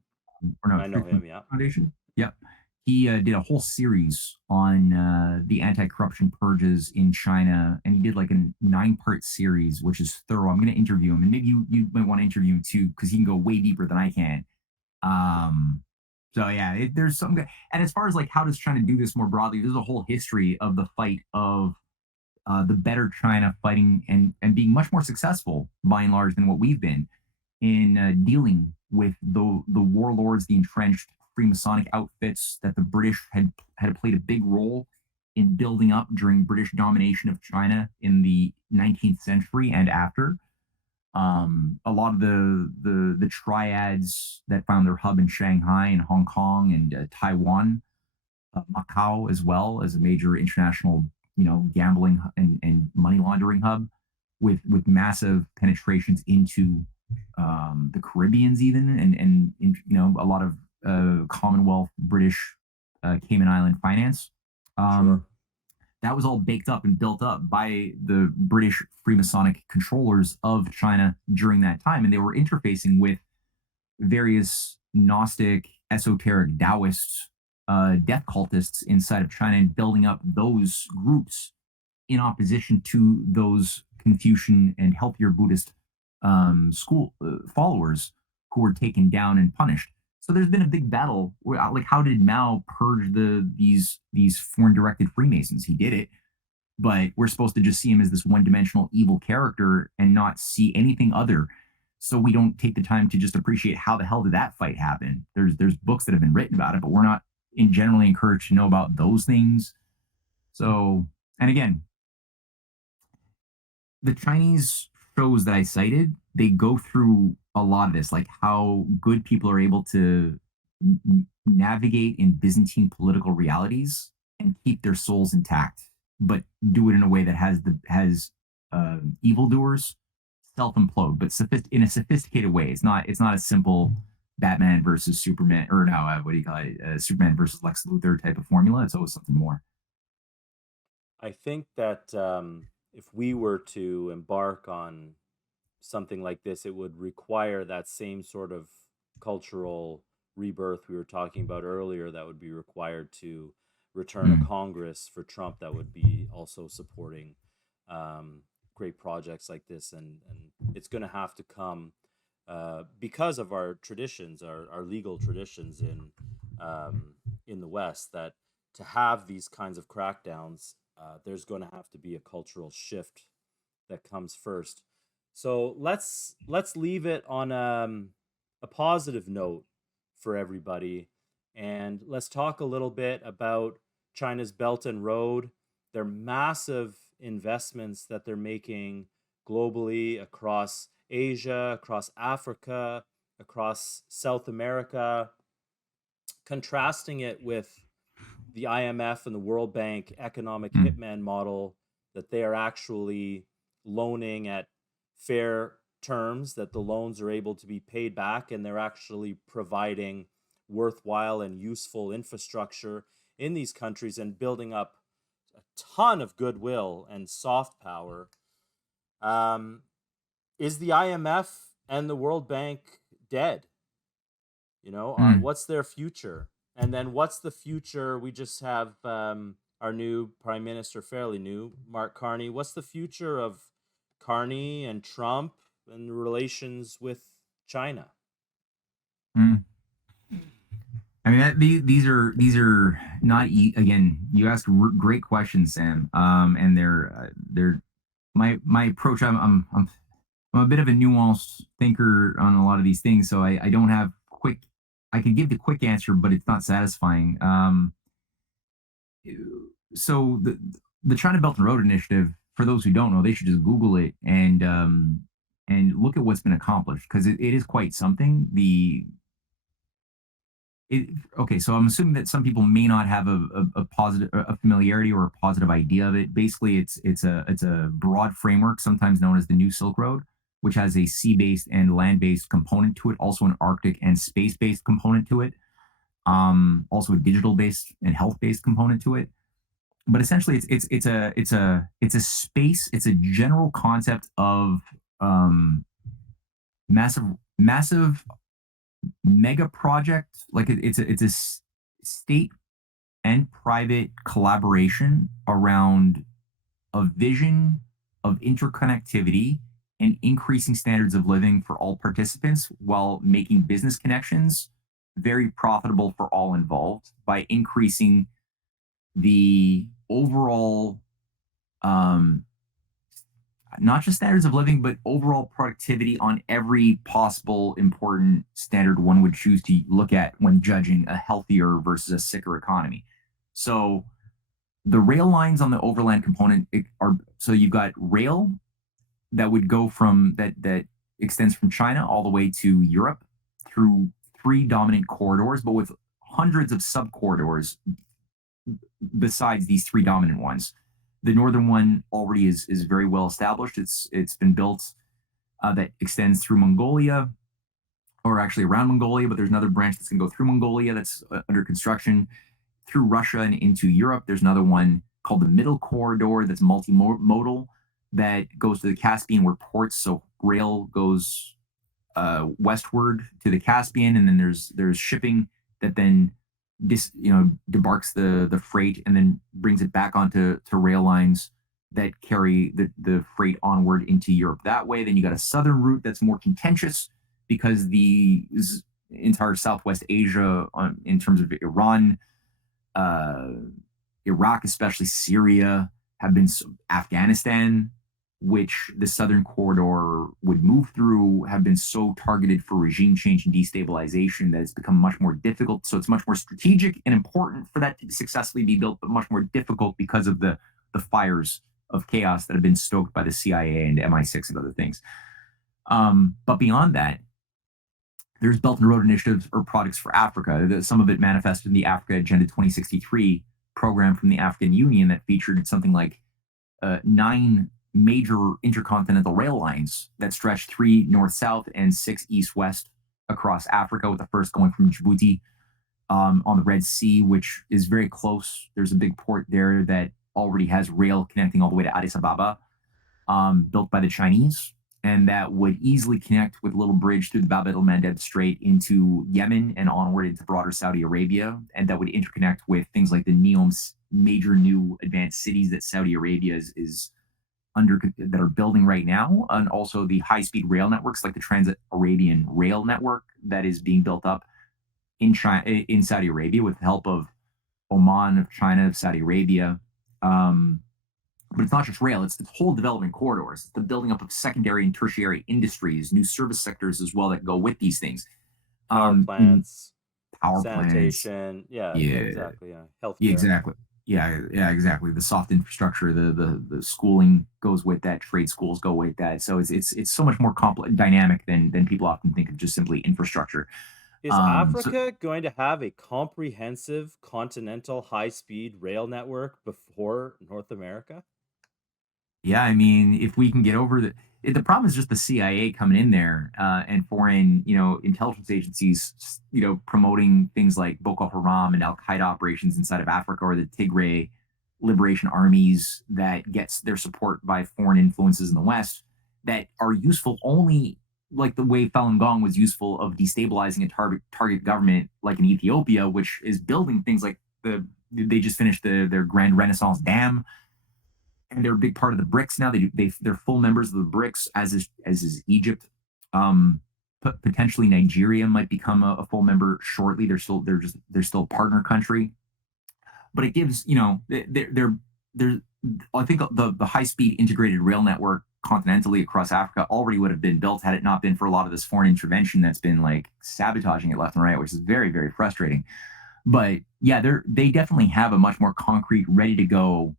or no, I know Truth him. Yeah. Foundation. Yep. He did a whole series on the anti-corruption purges in China, and he did like a 9-part series, which is thorough. I'm going to interview him, and maybe you might want to interview him too, because he can go way deeper than I can. So yeah, there's something. And as far as like how does China do this more broadly, there's a whole history of the fight of the better China fighting and being much more successful by and large than what we've been in dealing with the warlords, the entrenched Freemasonic outfits that the British had played a big role in building up during British domination of China in the 19th century and after. A lot of the triads that found their hub in Shanghai and Hong Kong and Taiwan, Macau as well as a major international, gambling and money laundering hub, with massive penetrations into the Caribbeans even and a lot of Commonwealth British Cayman Island finance. Sure. That was all baked up and built up by the British Freemasonic controllers of China during that time. And they were interfacing with various Gnostic, esoteric Taoist death cultists inside of China and building up those groups in opposition to those Confucian and healthier Buddhist school followers who were taken down and punished. So there's been a big battle. Like, how did Mao purge these foreign directed Freemasons? He did it, but we're supposed to just see him as this one dimensional evil character and not see anything other. So we don't take the time to just appreciate how the hell did that fight happen. There's books that have been written about it, but we're not generally encouraged to know about those things. So, and again, the Chinese shows that I cited, they go through a lot of this, like how good people are able to navigate in Byzantine political realities and keep their souls intact, but do it in a way that has evildoers self implode, but in a sophisticated way. It's not a simple Batman versus Superman, or no, what do you call it? Superman versus Lex Luthor type of formula. It's always something more. I think that if we were to embark on something like this, it would require that same sort of cultural rebirth we were talking about earlier, that would be required to return a Mm. Congress for Trump that would be also supporting great projects like this. And it's going to have to come because of our traditions, our legal traditions in the West, that to have these kinds of crackdowns, there's going to have to be a cultural shift that comes first. So let's leave it on a positive note for everybody, and let's talk a little bit about China's Belt and Road, their massive investments that they're making globally across Asia, across Africa, across South America, contrasting it with the IMF and the World Bank economic Mm, hitman model, that they are actually loaning at fair terms, that the loans are able to be paid back, and they're actually providing worthwhile and useful infrastructure in these countries and building up a ton of goodwill and soft power. Um, is the IMF and the World Bank dead? mm, What's their future? And then what's the future? We just have our new prime minister, fairly new, Mark Carney. What's the future of Carney and Trump and relations with China? mm. I mean, these are not again. You asked great questions, Sam. And they're my approach. I'm a bit of a nuanced thinker on a lot of these things, so I don't have quick. I can give the quick answer, but it's not satisfying. So the China Belt and Road Initiative, for those who don't know, they should just Google it and look at what's been accomplished because it is quite something. Okay, so I'm assuming that some people may not have a positive a familiarity or a positive idea of it. Basically, it's a broad framework, sometimes known as the New Silk Road, which has a sea-based and land-based component to it, also an Arctic and space-based component to it, also a digital-based and health-based component to it. But essentially, it's a space. It's a general concept of massive massive mega project. Like it's a state and private collaboration around a vision of interconnectivity and increasing standards of living for all participants while making business connections very profitable for all involved by increasing the overall um, not just standards of living, but overall productivity on every possible important standard one would choose to look at when judging a healthier versus a sicker economy. So the rail lines on the overland component are so you've got rail that would go from that extends from China all the way to Europe through three dominant corridors, but with hundreds of sub corridors besides these three dominant ones. The northern one already is very well established. It's been built that extends through Mongolia, or actually around Mongolia, but there's another branch that's going to go through Mongolia that's under construction through Russia and into Europe. There's another one called the Middle Corridor that's multimodal that goes to the Caspian where ports, so rail goes westward to the Caspian, and then there's shipping that then debarks the freight and then brings it back onto rail lines that carry the freight onward into Europe that way. Then you got a southern route that's more contentious because the entire Southwest Asia, in terms of Iran, uh, Iraq, especially Syria, have been Afghanistan, which the southern corridor would move through, have been so targeted for regime change and destabilization that it's become much more difficult. So it's much more strategic and important for that to successfully be built, but much more difficult because of the fires of chaos that have been stoked by the CIA and MI6 and other things. But beyond that, there's Belt and Road initiatives or products for Africa. Some of it manifested in the Africa Agenda 2063 program from the African Union that featured something like 9 major intercontinental rail lines that stretch 3 north-south and 6 east-west across Africa, with the first going from Djibouti on the Red Sea, which is very close. There's a big port there that already has rail connecting all the way to Addis Ababa, built by the Chinese, and that would easily connect with a little bridge through the Bab el-Mandeb Strait into Yemen and onward into broader Saudi Arabia, and that would interconnect with things like the NEOM's major new advanced cities that Saudi Arabia is under that are building right now, and also the high-speed rail networks like the Trans-Arabian Rail Network that is being built up in China, in Saudi Arabia, with the help of Oman, of China, of Saudi Arabia. Um, But it's not just rail, it's whole development corridors. It's the building up of secondary and tertiary industries, new service sectors as well that go with these things. Power In plants, power plants, sanitation. Yeah, yeah, yeah, exactly. Yeah, yeah, healthcare. exactly. Yeah, exactly. The soft infrastructure, the schooling goes with that. Trade schools go with that. So it's so much more complex, dynamic than people often think of just simply infrastructure. Is So Africa going to have a comprehensive continental high-speed rail network before North America? yeah, I mean, if we can get over the problem is just the CIA coming in there and foreign, intelligence agencies, promoting things like Boko Haram and Al Qaeda operations inside of Africa, or the Tigray liberation armies that gets their support by foreign influences in the West that are useful only like the way Falun Gong was useful of destabilizing a target government like in Ethiopia, which is building things like they just finished their Grand Renaissance Dam, and they're a big part of the BRICS now. They're full members of the BRICS, as is Egypt. Um, Potentially Nigeria might become a full member shortly. They're still a partner country, but it gives they're I think the high speed integrated rail network continentally across Africa already would have been built had it not been for a lot of this foreign intervention that's been like sabotaging it left and right, which is very very frustrating. But yeah, they definitely have a much more concrete, ready to go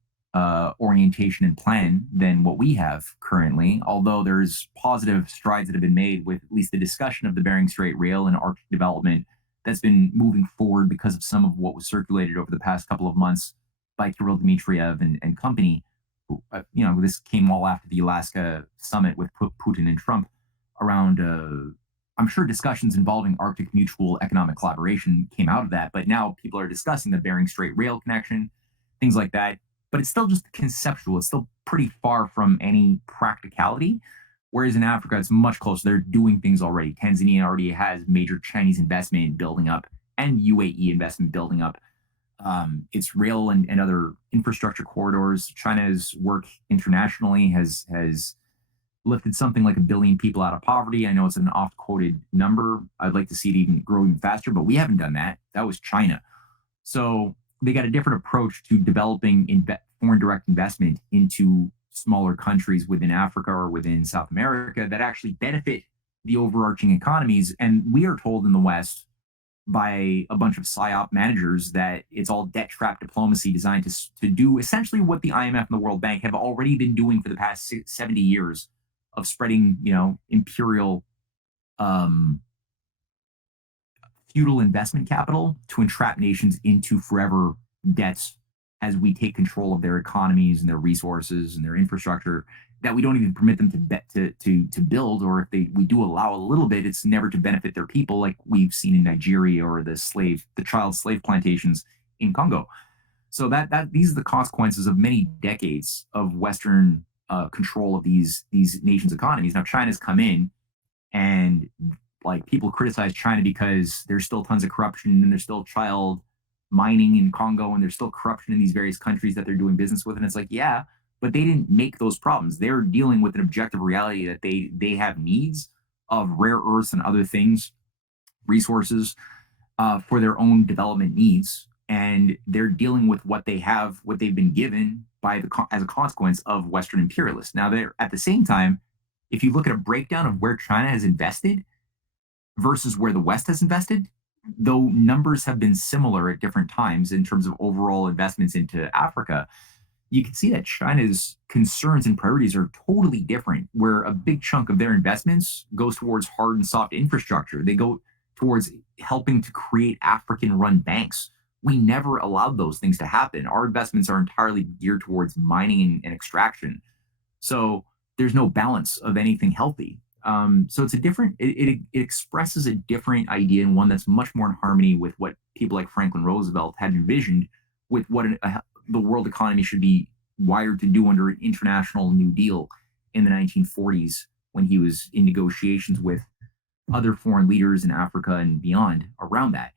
orientation and plan than what we have currently. Although there's positive strides that have been made with at least the discussion of the Bering Strait Rail and Arctic development that's been moving forward because of some of what was circulated over the past couple of months by Kirill Dmitriev and company. This came all after the Alaska summit with Putin and Trump around I'm sure discussions involving Arctic mutual economic collaboration came out of that, but now people are discussing the Bering Strait rail connection, things like that. But it's still just conceptual. It's still pretty far from any practicality. Whereas in Africa, it's much closer. They're doing things already. Tanzania already has major Chinese investment building up and UAE investment building up. Its rail and other infrastructure corridors. China's work internationally has lifted something like 1 billion people out of poverty. I know it's an oft quoted number. I'd like to see it even grow even faster, but we haven't done that. That was China. So they got a different approach to developing foreign direct investment into smaller countries within Africa or within South America that actually benefit the overarching economies. And we are told in the West by a bunch of psyop managers that it's all debt trap diplomacy designed to do essentially what the IMF and the World Bank have already been doing for the past 70 years of spreading, imperial um, feudal investment capital to entrap nations into forever debts as we take control of their economies and their resources and their infrastructure that we don't even permit them to build, or if we do allow a little bit, it's never to benefit their people, like we've seen in Nigeria or the child slave plantations in Congo. So that these are the consequences of many decades of Western control of these nations' economies. Now China's come in, and like people criticize China because there's still tons of corruption and there's still child mining in Congo and there's still corruption in these various countries that they're doing business with. And it's like, yeah, but they didn't make those problems. They're dealing with an objective reality that they have needs of rare earths and other things, resources for their own development needs, and they're dealing with what they have, what they've been given as a consequence of Western imperialists. Now, they're at the same time, if you look at a breakdown of where China has invested versus where the West has invested, though numbers have been similar at different times in terms of overall investments into Africa, you can see that China's concerns and priorities are totally different, where a big chunk of their investments goes towards hard and soft infrastructure. They go towards helping to create African run banks. We never allowed those things to happen. Our investments are entirely geared towards mining and extraction. So there's no balance of anything healthy. So it's a different, it expresses a different idea, and one that's much more in harmony with what people like Franklin Roosevelt had envisioned with what the world economy should be wired to do under an international New Deal in the 1940s when he was in negotiations with other foreign leaders in Africa and beyond around that.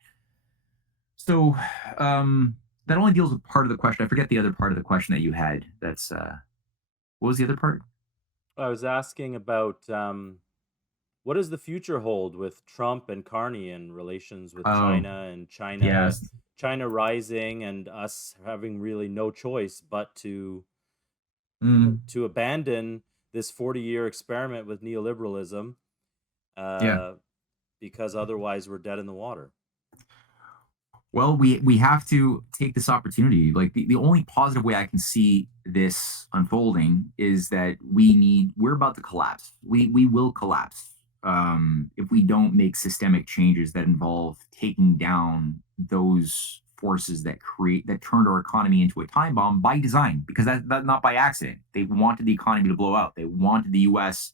So that only deals with part of the question. I forget the other part of the question that you had. What was the other part? I was asking about what does the future hold with Trump and Carney in relations with Oh, China and China yes. China rising and us having really no choice but to Mm, to abandon this 40-year experiment with neoliberalism, yeah. uh, because otherwise we're dead in the water. Well, we have to take this opportunity. Like the only positive way I can see this unfolding is that we're about to collapse. We will collapse if we don't make systemic changes that involve taking down those forces that turned our economy into a time bomb by design, because that not by accident. They wanted the economy to blow out. They wanted the U.S.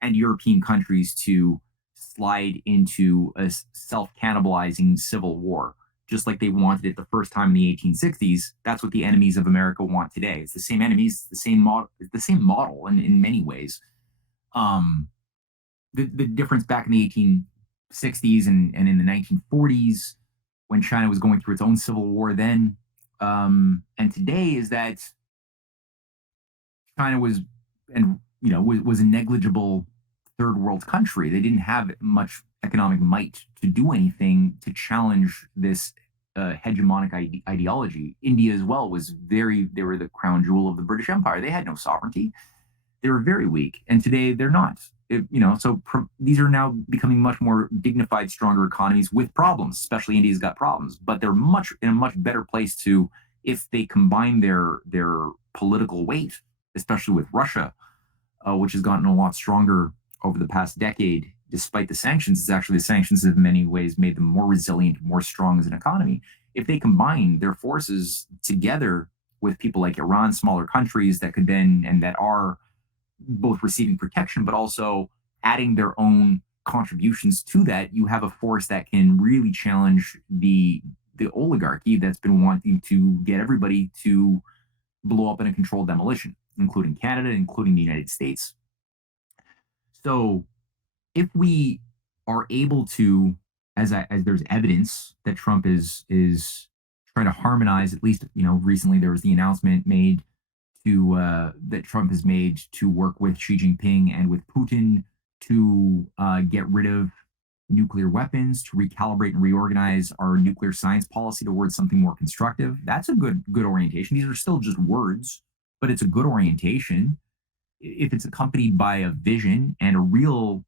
and European countries to slide into a self cannibalizing civil war, just like they wanted it the first time in the 1860s. That's what the enemies of America want today. It's the same enemies, the same model in many ways. Um, the difference back in the 1860s and in the 1940s, when China was going through its own civil war then, and today, is that China was, and was a negligible third world country. They didn't have much economic might to do anything to challenge this hegemonic ideology. India as well they were the crown jewel of the British Empire. They had no sovereignty. They were very weak, and today they're not. These are now becoming much more dignified, stronger economies with problems. Especially India's got problems, but they're in a much better place to, if they combine their political weight, especially with Russia, which has gotten a lot stronger over the past decade. Despite the sanctions, it's actually the sanctions have in many ways made them more resilient, more strong as an economy. If they combine their forces together with people like Iran, smaller countries that could then, and that are both receiving protection, but also adding their own contributions to that, you have a force that can really challenge the oligarchy that's been wanting to get everybody to blow up in a controlled demolition, including Canada, including the United States. So if we are able to, as there's evidence that Trump is trying to harmonize, at least recently there was the announcement made to that Trump has made to work with Xi Jinping and with Putin to get rid of nuclear weapons, to recalibrate and reorganize our nuclear science policy towards something more constructive. That's a good orientation. These are still just words, but it's a good orientation if it's accompanied by a vision and a real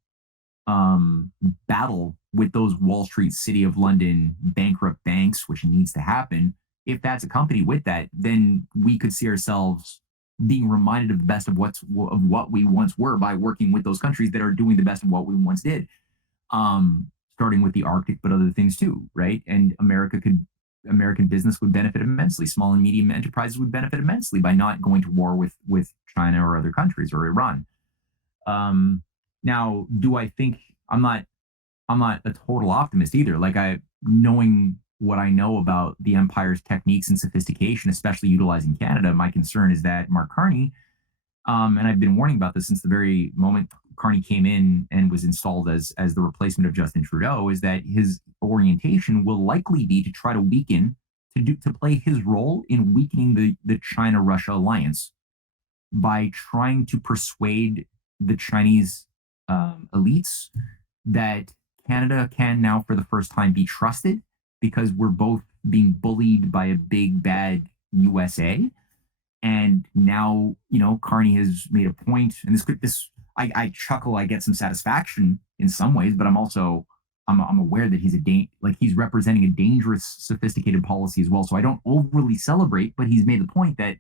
um, battle with those Wall Street, City of London bankrupt banks, which needs to happen. If that's accompanied with that, then we could see ourselves being reminded of the best of what we once were by working with those countries that are doing the best of what we once did. Starting with the Arctic, but other things too, right? And American business would benefit immensely. Small and medium enterprises would benefit immensely by not going to war with China or other countries or Iran. Now, do I think I'm not a total optimist either. Like, knowing what I know about the empire's techniques and sophistication, especially utilizing Canada, my concern is that Mark Carney, and I've been warning about this since the very moment Carney came in and was installed as the replacement of Justin Trudeau, is that his orientation will likely be to try to to play his role in weakening the China Russia alliance by trying to persuade the Chinese elites that Canada can now, for the first time, be trusted, because we're both being bullied by a big bad USA. And now, Carney has made a point, and I chuckle, I get some satisfaction in some ways, but I'm aware that he's representing a dangerous, sophisticated policy as well. So I don't overly celebrate, but he's made the point that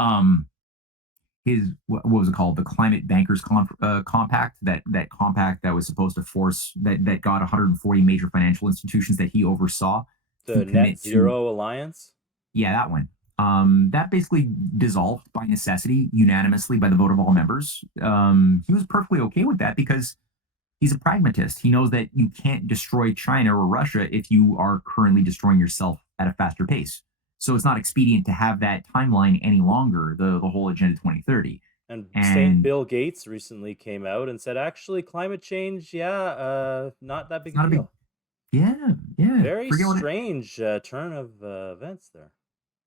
um, what was it called, the climate bankers compact, that compact that was supposed to force that got 140 major financial institutions that he oversaw to The Net commit to, Zero Alliance. yeah, that one. That basically dissolved by necessity unanimously by the vote of all members. He was perfectly okay with that because he's a pragmatist. He knows that you can't destroy China or Russia if you are currently destroying yourself at a faster pace. So it's not expedient to have that timeline any longer, the whole Agenda 2030. And St. And Bill Gates recently came out and said, actually, climate change, yeah, not that it's big a not a big, deal. yeah, yeah. Very Forget what it, strange turn of events there,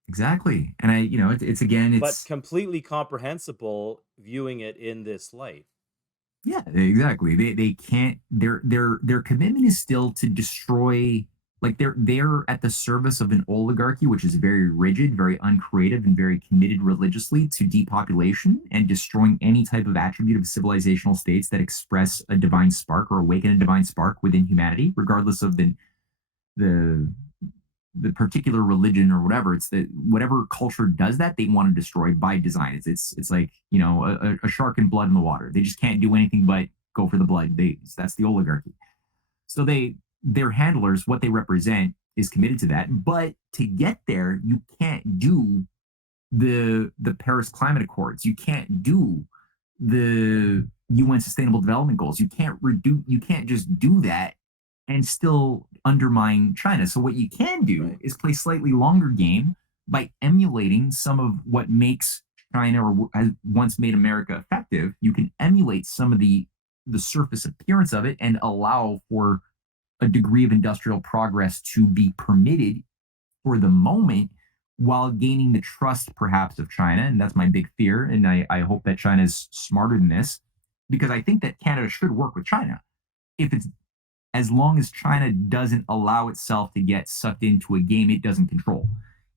exactly. And it's again, but it's, completely comprehensible viewing it in this light. yeah, exactly. They can't, their commitment is still to destroy, Like they're at the service of an oligarchy, which is very rigid, very uncreative, and very committed religiously to depopulation and destroying any type of attribute of civilizational states that express a divine spark or awaken a divine spark within humanity, regardless of the the particular religion or whatever. It's that whatever culture does that, they want to destroy by design. It's like, you know, a shark and blood in the water. They just can't do anything but go for the blood. That's the oligarchy. So their handlers, what they represent, is committed to that. But to get there, you can't do the Paris Climate Accords. You can't do the UN Sustainable Development Goals. You can't just do that and still undermine China. So what you can do Right. is play slightly longer game by emulating some of what makes China or has once made America effective. You can emulate some of the surface appearance of it and allow for a degree of industrial progress to be permitted for the moment while gaining the trust perhaps of China. And that's my big fear. And I hope that China is smarter than this, because I think that Canada should work with China. If it's as long as China doesn't allow itself to get sucked into a game it doesn't control.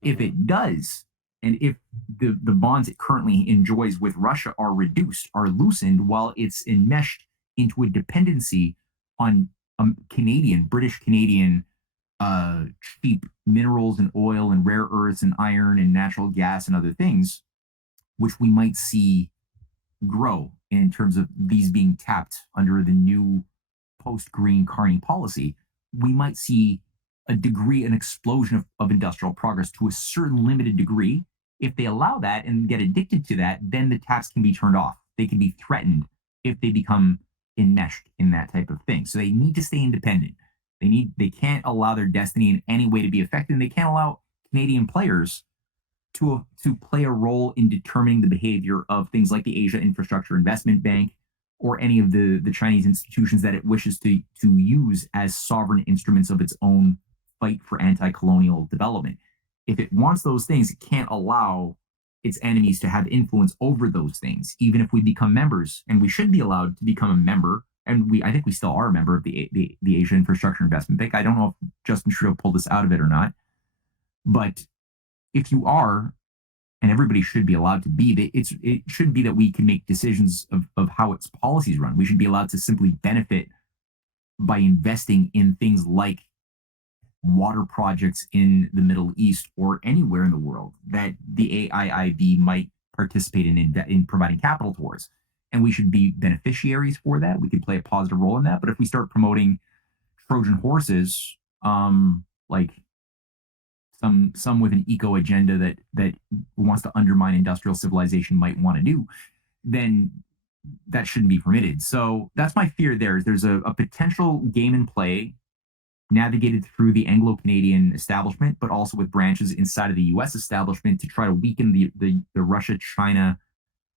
If Hmm. it does, and if the bonds it currently enjoys with Russia are reduced, are loosened, while it's enmeshed into a dependency on British Canadian uh, cheap minerals and oil and rare earths and iron and natural gas and other things, which we might see grow in terms of these being tapped under the new post Green Carney policy, we might see an explosion of industrial progress to a certain limited degree. If they allow that and get addicted to that, then the taps can be turned off. They can be threatened if they become enmeshed in that type of thing. So they need to stay independent. They can't allow their destiny in any way to be affected. And they can't allow Canadian players to play a role in determining the behavior of things like the Asia Infrastructure Investment Bank or any of the Chinese institutions that it wishes to use as sovereign instruments of its own fight for anti-colonial development. If it wants those things, it can't allow its enemies to have influence over those things, even if we become members. And we should be allowed to become a member. And I think we still are a member of the Asia Infrastructure Investment Bank. I don't know if Justin Trudeau pulled this out of it or not, but if you are, and everybody should be allowed to be, it should be that we can make decisions of how its policies run. We should be allowed to simply benefit by investing in things like water projects in the Middle East or anywhere in the world that the AIIB might participate in providing capital towards. And we should be beneficiaries for that. We could play a positive role in that. But if we start promoting Trojan horses, like some with an eco agenda that wants to undermine industrial civilization might want to do, then that shouldn't be permitted. So that's my fear. There's a potential game and play navigated through the Anglo-Canadian establishment, but also with branches inside of the U.S. establishment to try to weaken the Russia-China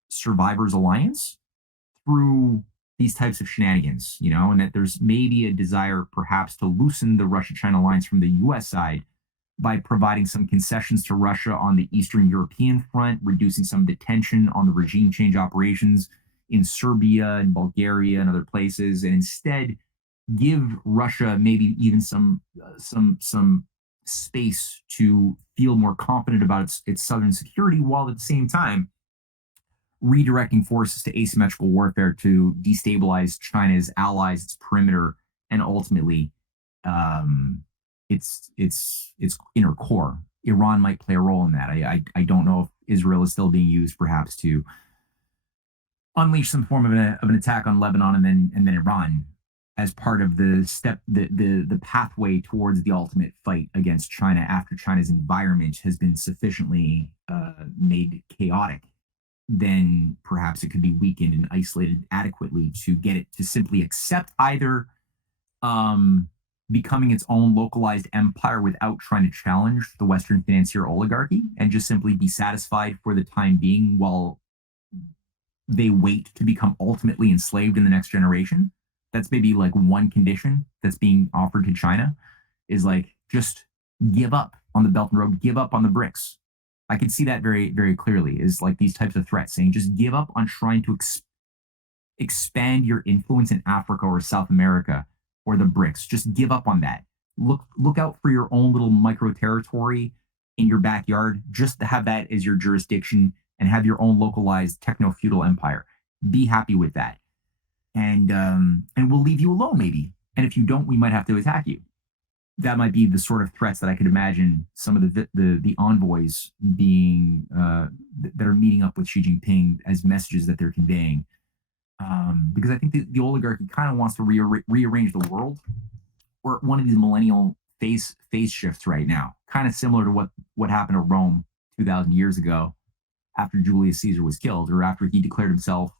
Survivors Alliance through these types of shenanigans, you know, and that there's maybe a desire perhaps to loosen the Russia-China alliance from the U.S. side by providing some concessions to Russia on the Eastern European front, reducing some of the tension on the regime change operations in Serbia and Bulgaria and other places, and instead give Russia maybe even some space to feel more confident about its southern security, while at the same time redirecting forces to asymmetrical warfare to destabilize China's allies, its perimeter, and ultimately um, its inner core. Iran might play a role in that. I don't know if Israel is still being used perhaps to unleash some form of an attack on Lebanon and then Iran as part of the pathway towards the ultimate fight against China after China's environment has been sufficiently made chaotic. Then perhaps it could be weakened and isolated adequately to get it to simply accept either um, becoming its own localized empire without trying to challenge the Western financier oligarchy and just simply be satisfied for the time being while they wait to become ultimately enslaved in the next generation. That's maybe like one condition that's being offered to China is like just give up on the Belt and Road, give up on the BRICS. I can see that very, very clearly is like these types of threats saying just give up on trying to expand your influence in Africa or South America or the BRICS. Just give up on that. look out for your own little micro territory in your backyard, just to have that as your jurisdiction and have your own localized techno feudal empire. Be happy with that, and we'll leave you alone maybe. And if you don't, we might have to attack you. That might be the sort of threats that I could imagine some of the envoys being that are meeting up with Xi Jinping as messages that they're conveying. Because I think the oligarchy kind of wants to rearrange the world. We're at one of these millennial phase shifts right now, kind of similar to what happened to Rome 2,000 years ago after Julius Caesar was killed, or after he declared himself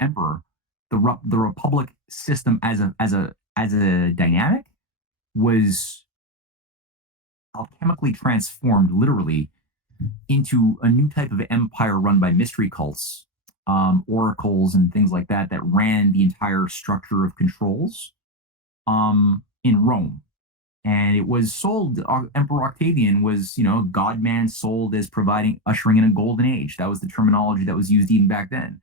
emperor. The republic system as a dynamic was alchemically transformed, literally, into a new type of empire run by mystery cults, oracles, and things like that that ran the entire structure of controls in Rome. And it was sold. Emperor Octavian was, God man sold as ushering in a golden age. That was the terminology that was used even back then.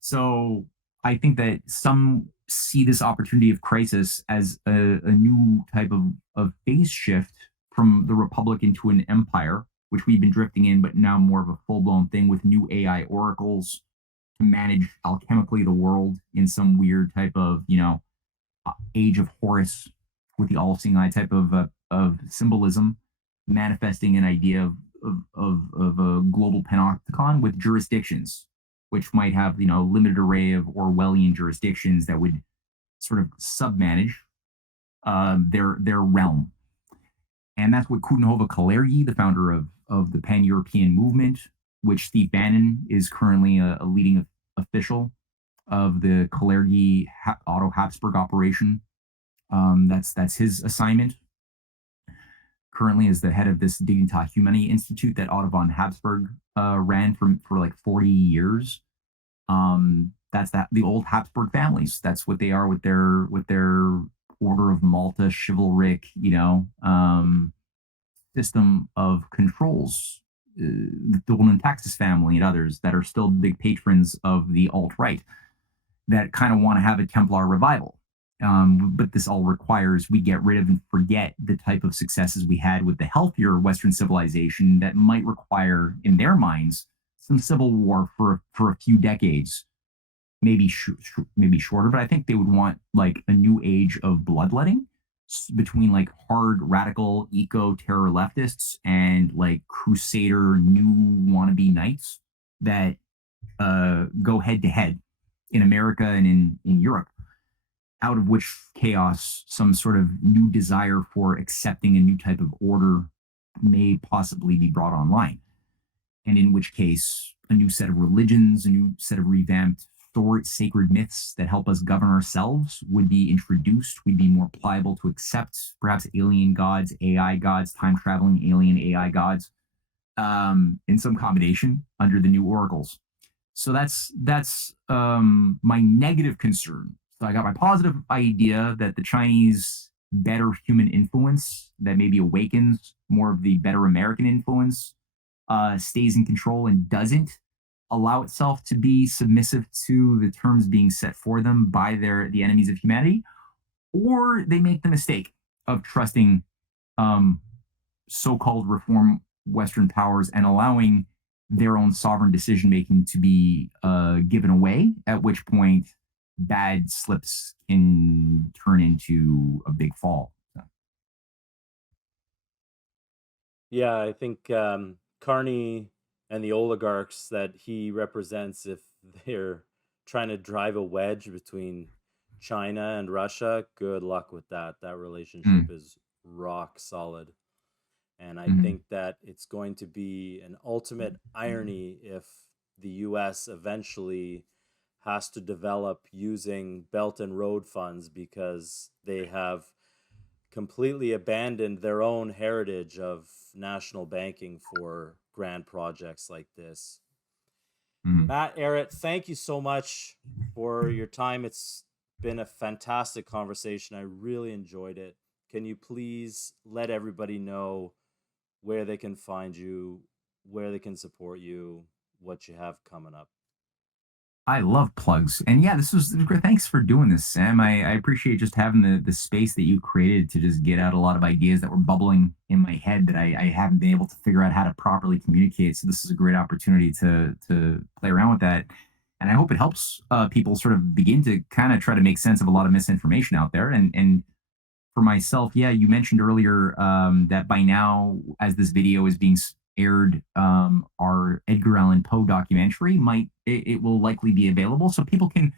So I think that some see this opportunity of crisis as a new type of phase shift from the republic into an empire, which we've been drifting in, but now more of a full blown thing with new AI oracles to manage alchemically the world in some weird type of, age of Horus with the all seeing eye type of symbolism, manifesting an idea of a global panopticon with jurisdictions, which might have, limited array of Orwellian jurisdictions that would sort of submanage their realm. And that's what Coudenhove Kalergi, the founder of the Pan European movement, which Steve Bannon is currently a leading official of the Kalergi Otto Habsburg operation. That's his assignment. Currently, is the head of this Dignitas Humani Institute that Otto von Habsburg ran for like 40 years. That's the old Habsburg families. That's what they are with their Order of Malta chivalric, system of controls. The Dolan Taxis family and others that are still big patrons of the alt right that kind of want to have a Templar revival. But this all requires we get rid of and forget the type of successes we had with the healthier Western civilization that might require, in their minds, some civil war for a few decades, maybe maybe shorter. But I think they would want like a new age of bloodletting between like hard radical eco terror leftists and like crusader new wannabe knights that go head to head in America and in Europe, out of which chaos some sort of new desire for accepting a new type of order may possibly be brought online. And in which case, a new set of religions, a new set of revamped sacred myths that help us govern ourselves would be introduced. We'd be more pliable to accept perhaps alien gods, AI gods, time traveling alien AI gods, in some combination under the new oracles. So that's my negative concern. So I got my positive idea that the Chinese better human influence that maybe awakens more of the better American influence stays in control and doesn't allow itself to be submissive to the terms being set for them by the enemies of humanity, or they make the mistake of trusting um, so-called reform Western powers and allowing their own sovereign decision making to be given away. At which point, bad slips can turn into a big fall. So. Yeah, I think Carney and the oligarchs that he represents, if they're trying to drive a wedge between China and Russia, good luck with that. That relationship Mm. is rock solid. And I Mm-hmm. think that it's going to be an ultimate irony if the US eventually has to develop using Belt and Road funds because they have completely abandoned their own heritage of national banking for grand projects like this. Mm-hmm. Matt, Ehret, thank you so much for your time. It's been a fantastic conversation. I really enjoyed it. Can you please let everybody know where they can find you, where they can support you, what you have coming up? I love plugs. And yeah, this was great. Thanks for doing this, Sam. I appreciate just having the space that you created to just get out a lot of ideas that were bubbling in my head that I haven't been able to figure out how to properly communicate. So this is a great opportunity to play around with that. And I hope it helps people sort of begin to kind of try to make sense of a lot of misinformation out there. And for myself, yeah, you mentioned earlier that by now, as this video is being aired, our Edgar Allan Poe documentary it will likely be available, so people can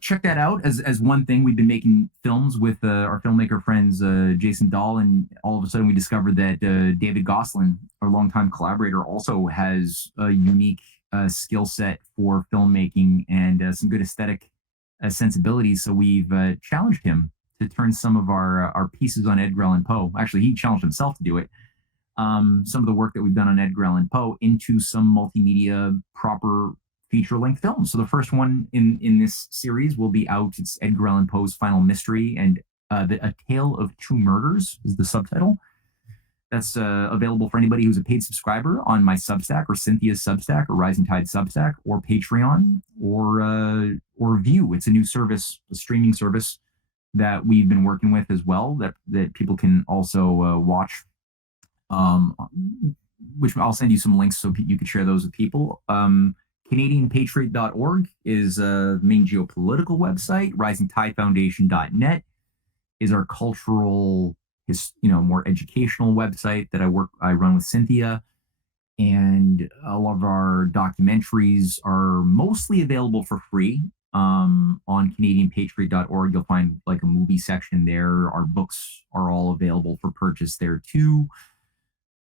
check that out as one thing. We've been making films with our filmmaker friends, Jason Dahl, and all of a sudden we discovered that David Goslin, our longtime collaborator, also has a unique skill set for filmmaking and some good aesthetic sensibilities. So we've challenged him to turn some of our pieces on Edgar Allan Poe. Actually, he challenged himself to do it. Some of the work that we've done on Edgar Allan Poe into some multimedia proper feature length films. So the first one in this series will be out. It's Edgar Allan Poe's Final Mystery and A Tale of Two Murders is the subtitle. That's available for anybody who's a paid subscriber on my Substack or Cynthia's Substack or Rising Tide Substack or Patreon or View. It's a new service, a streaming service that we've been working with as well that people can also watch. Um, which I'll send you some links so you can share those with people. CanadianPatriot.org is the main geopolitical website. RisingTideFoundation.net is our cultural, more educational website that I run with Cynthia. And a lot of our documentaries are mostly available for free on CanadianPatriot.org. You'll find like a movie section there. Our books are all available for purchase there too.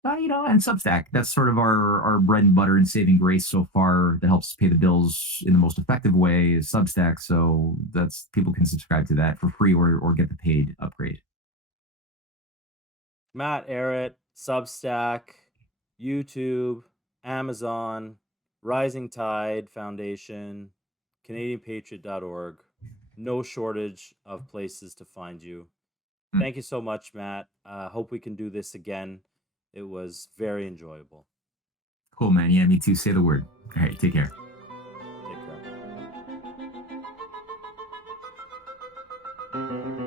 And Substack. That's sort of our bread and butter and saving grace so far that helps us pay the bills in the most effective way is Substack. So that's people can subscribe to that for free or get the paid upgrade. Matt, Ehret, Substack, YouTube, Amazon, Rising Tide Foundation, CanadianPatriot.org. No shortage of places to find you. Thank you so much, Matt. Hope we can do this again. It was very enjoyable. Cool, man. Yeah, me too. Say the word. All right, take care. Take care.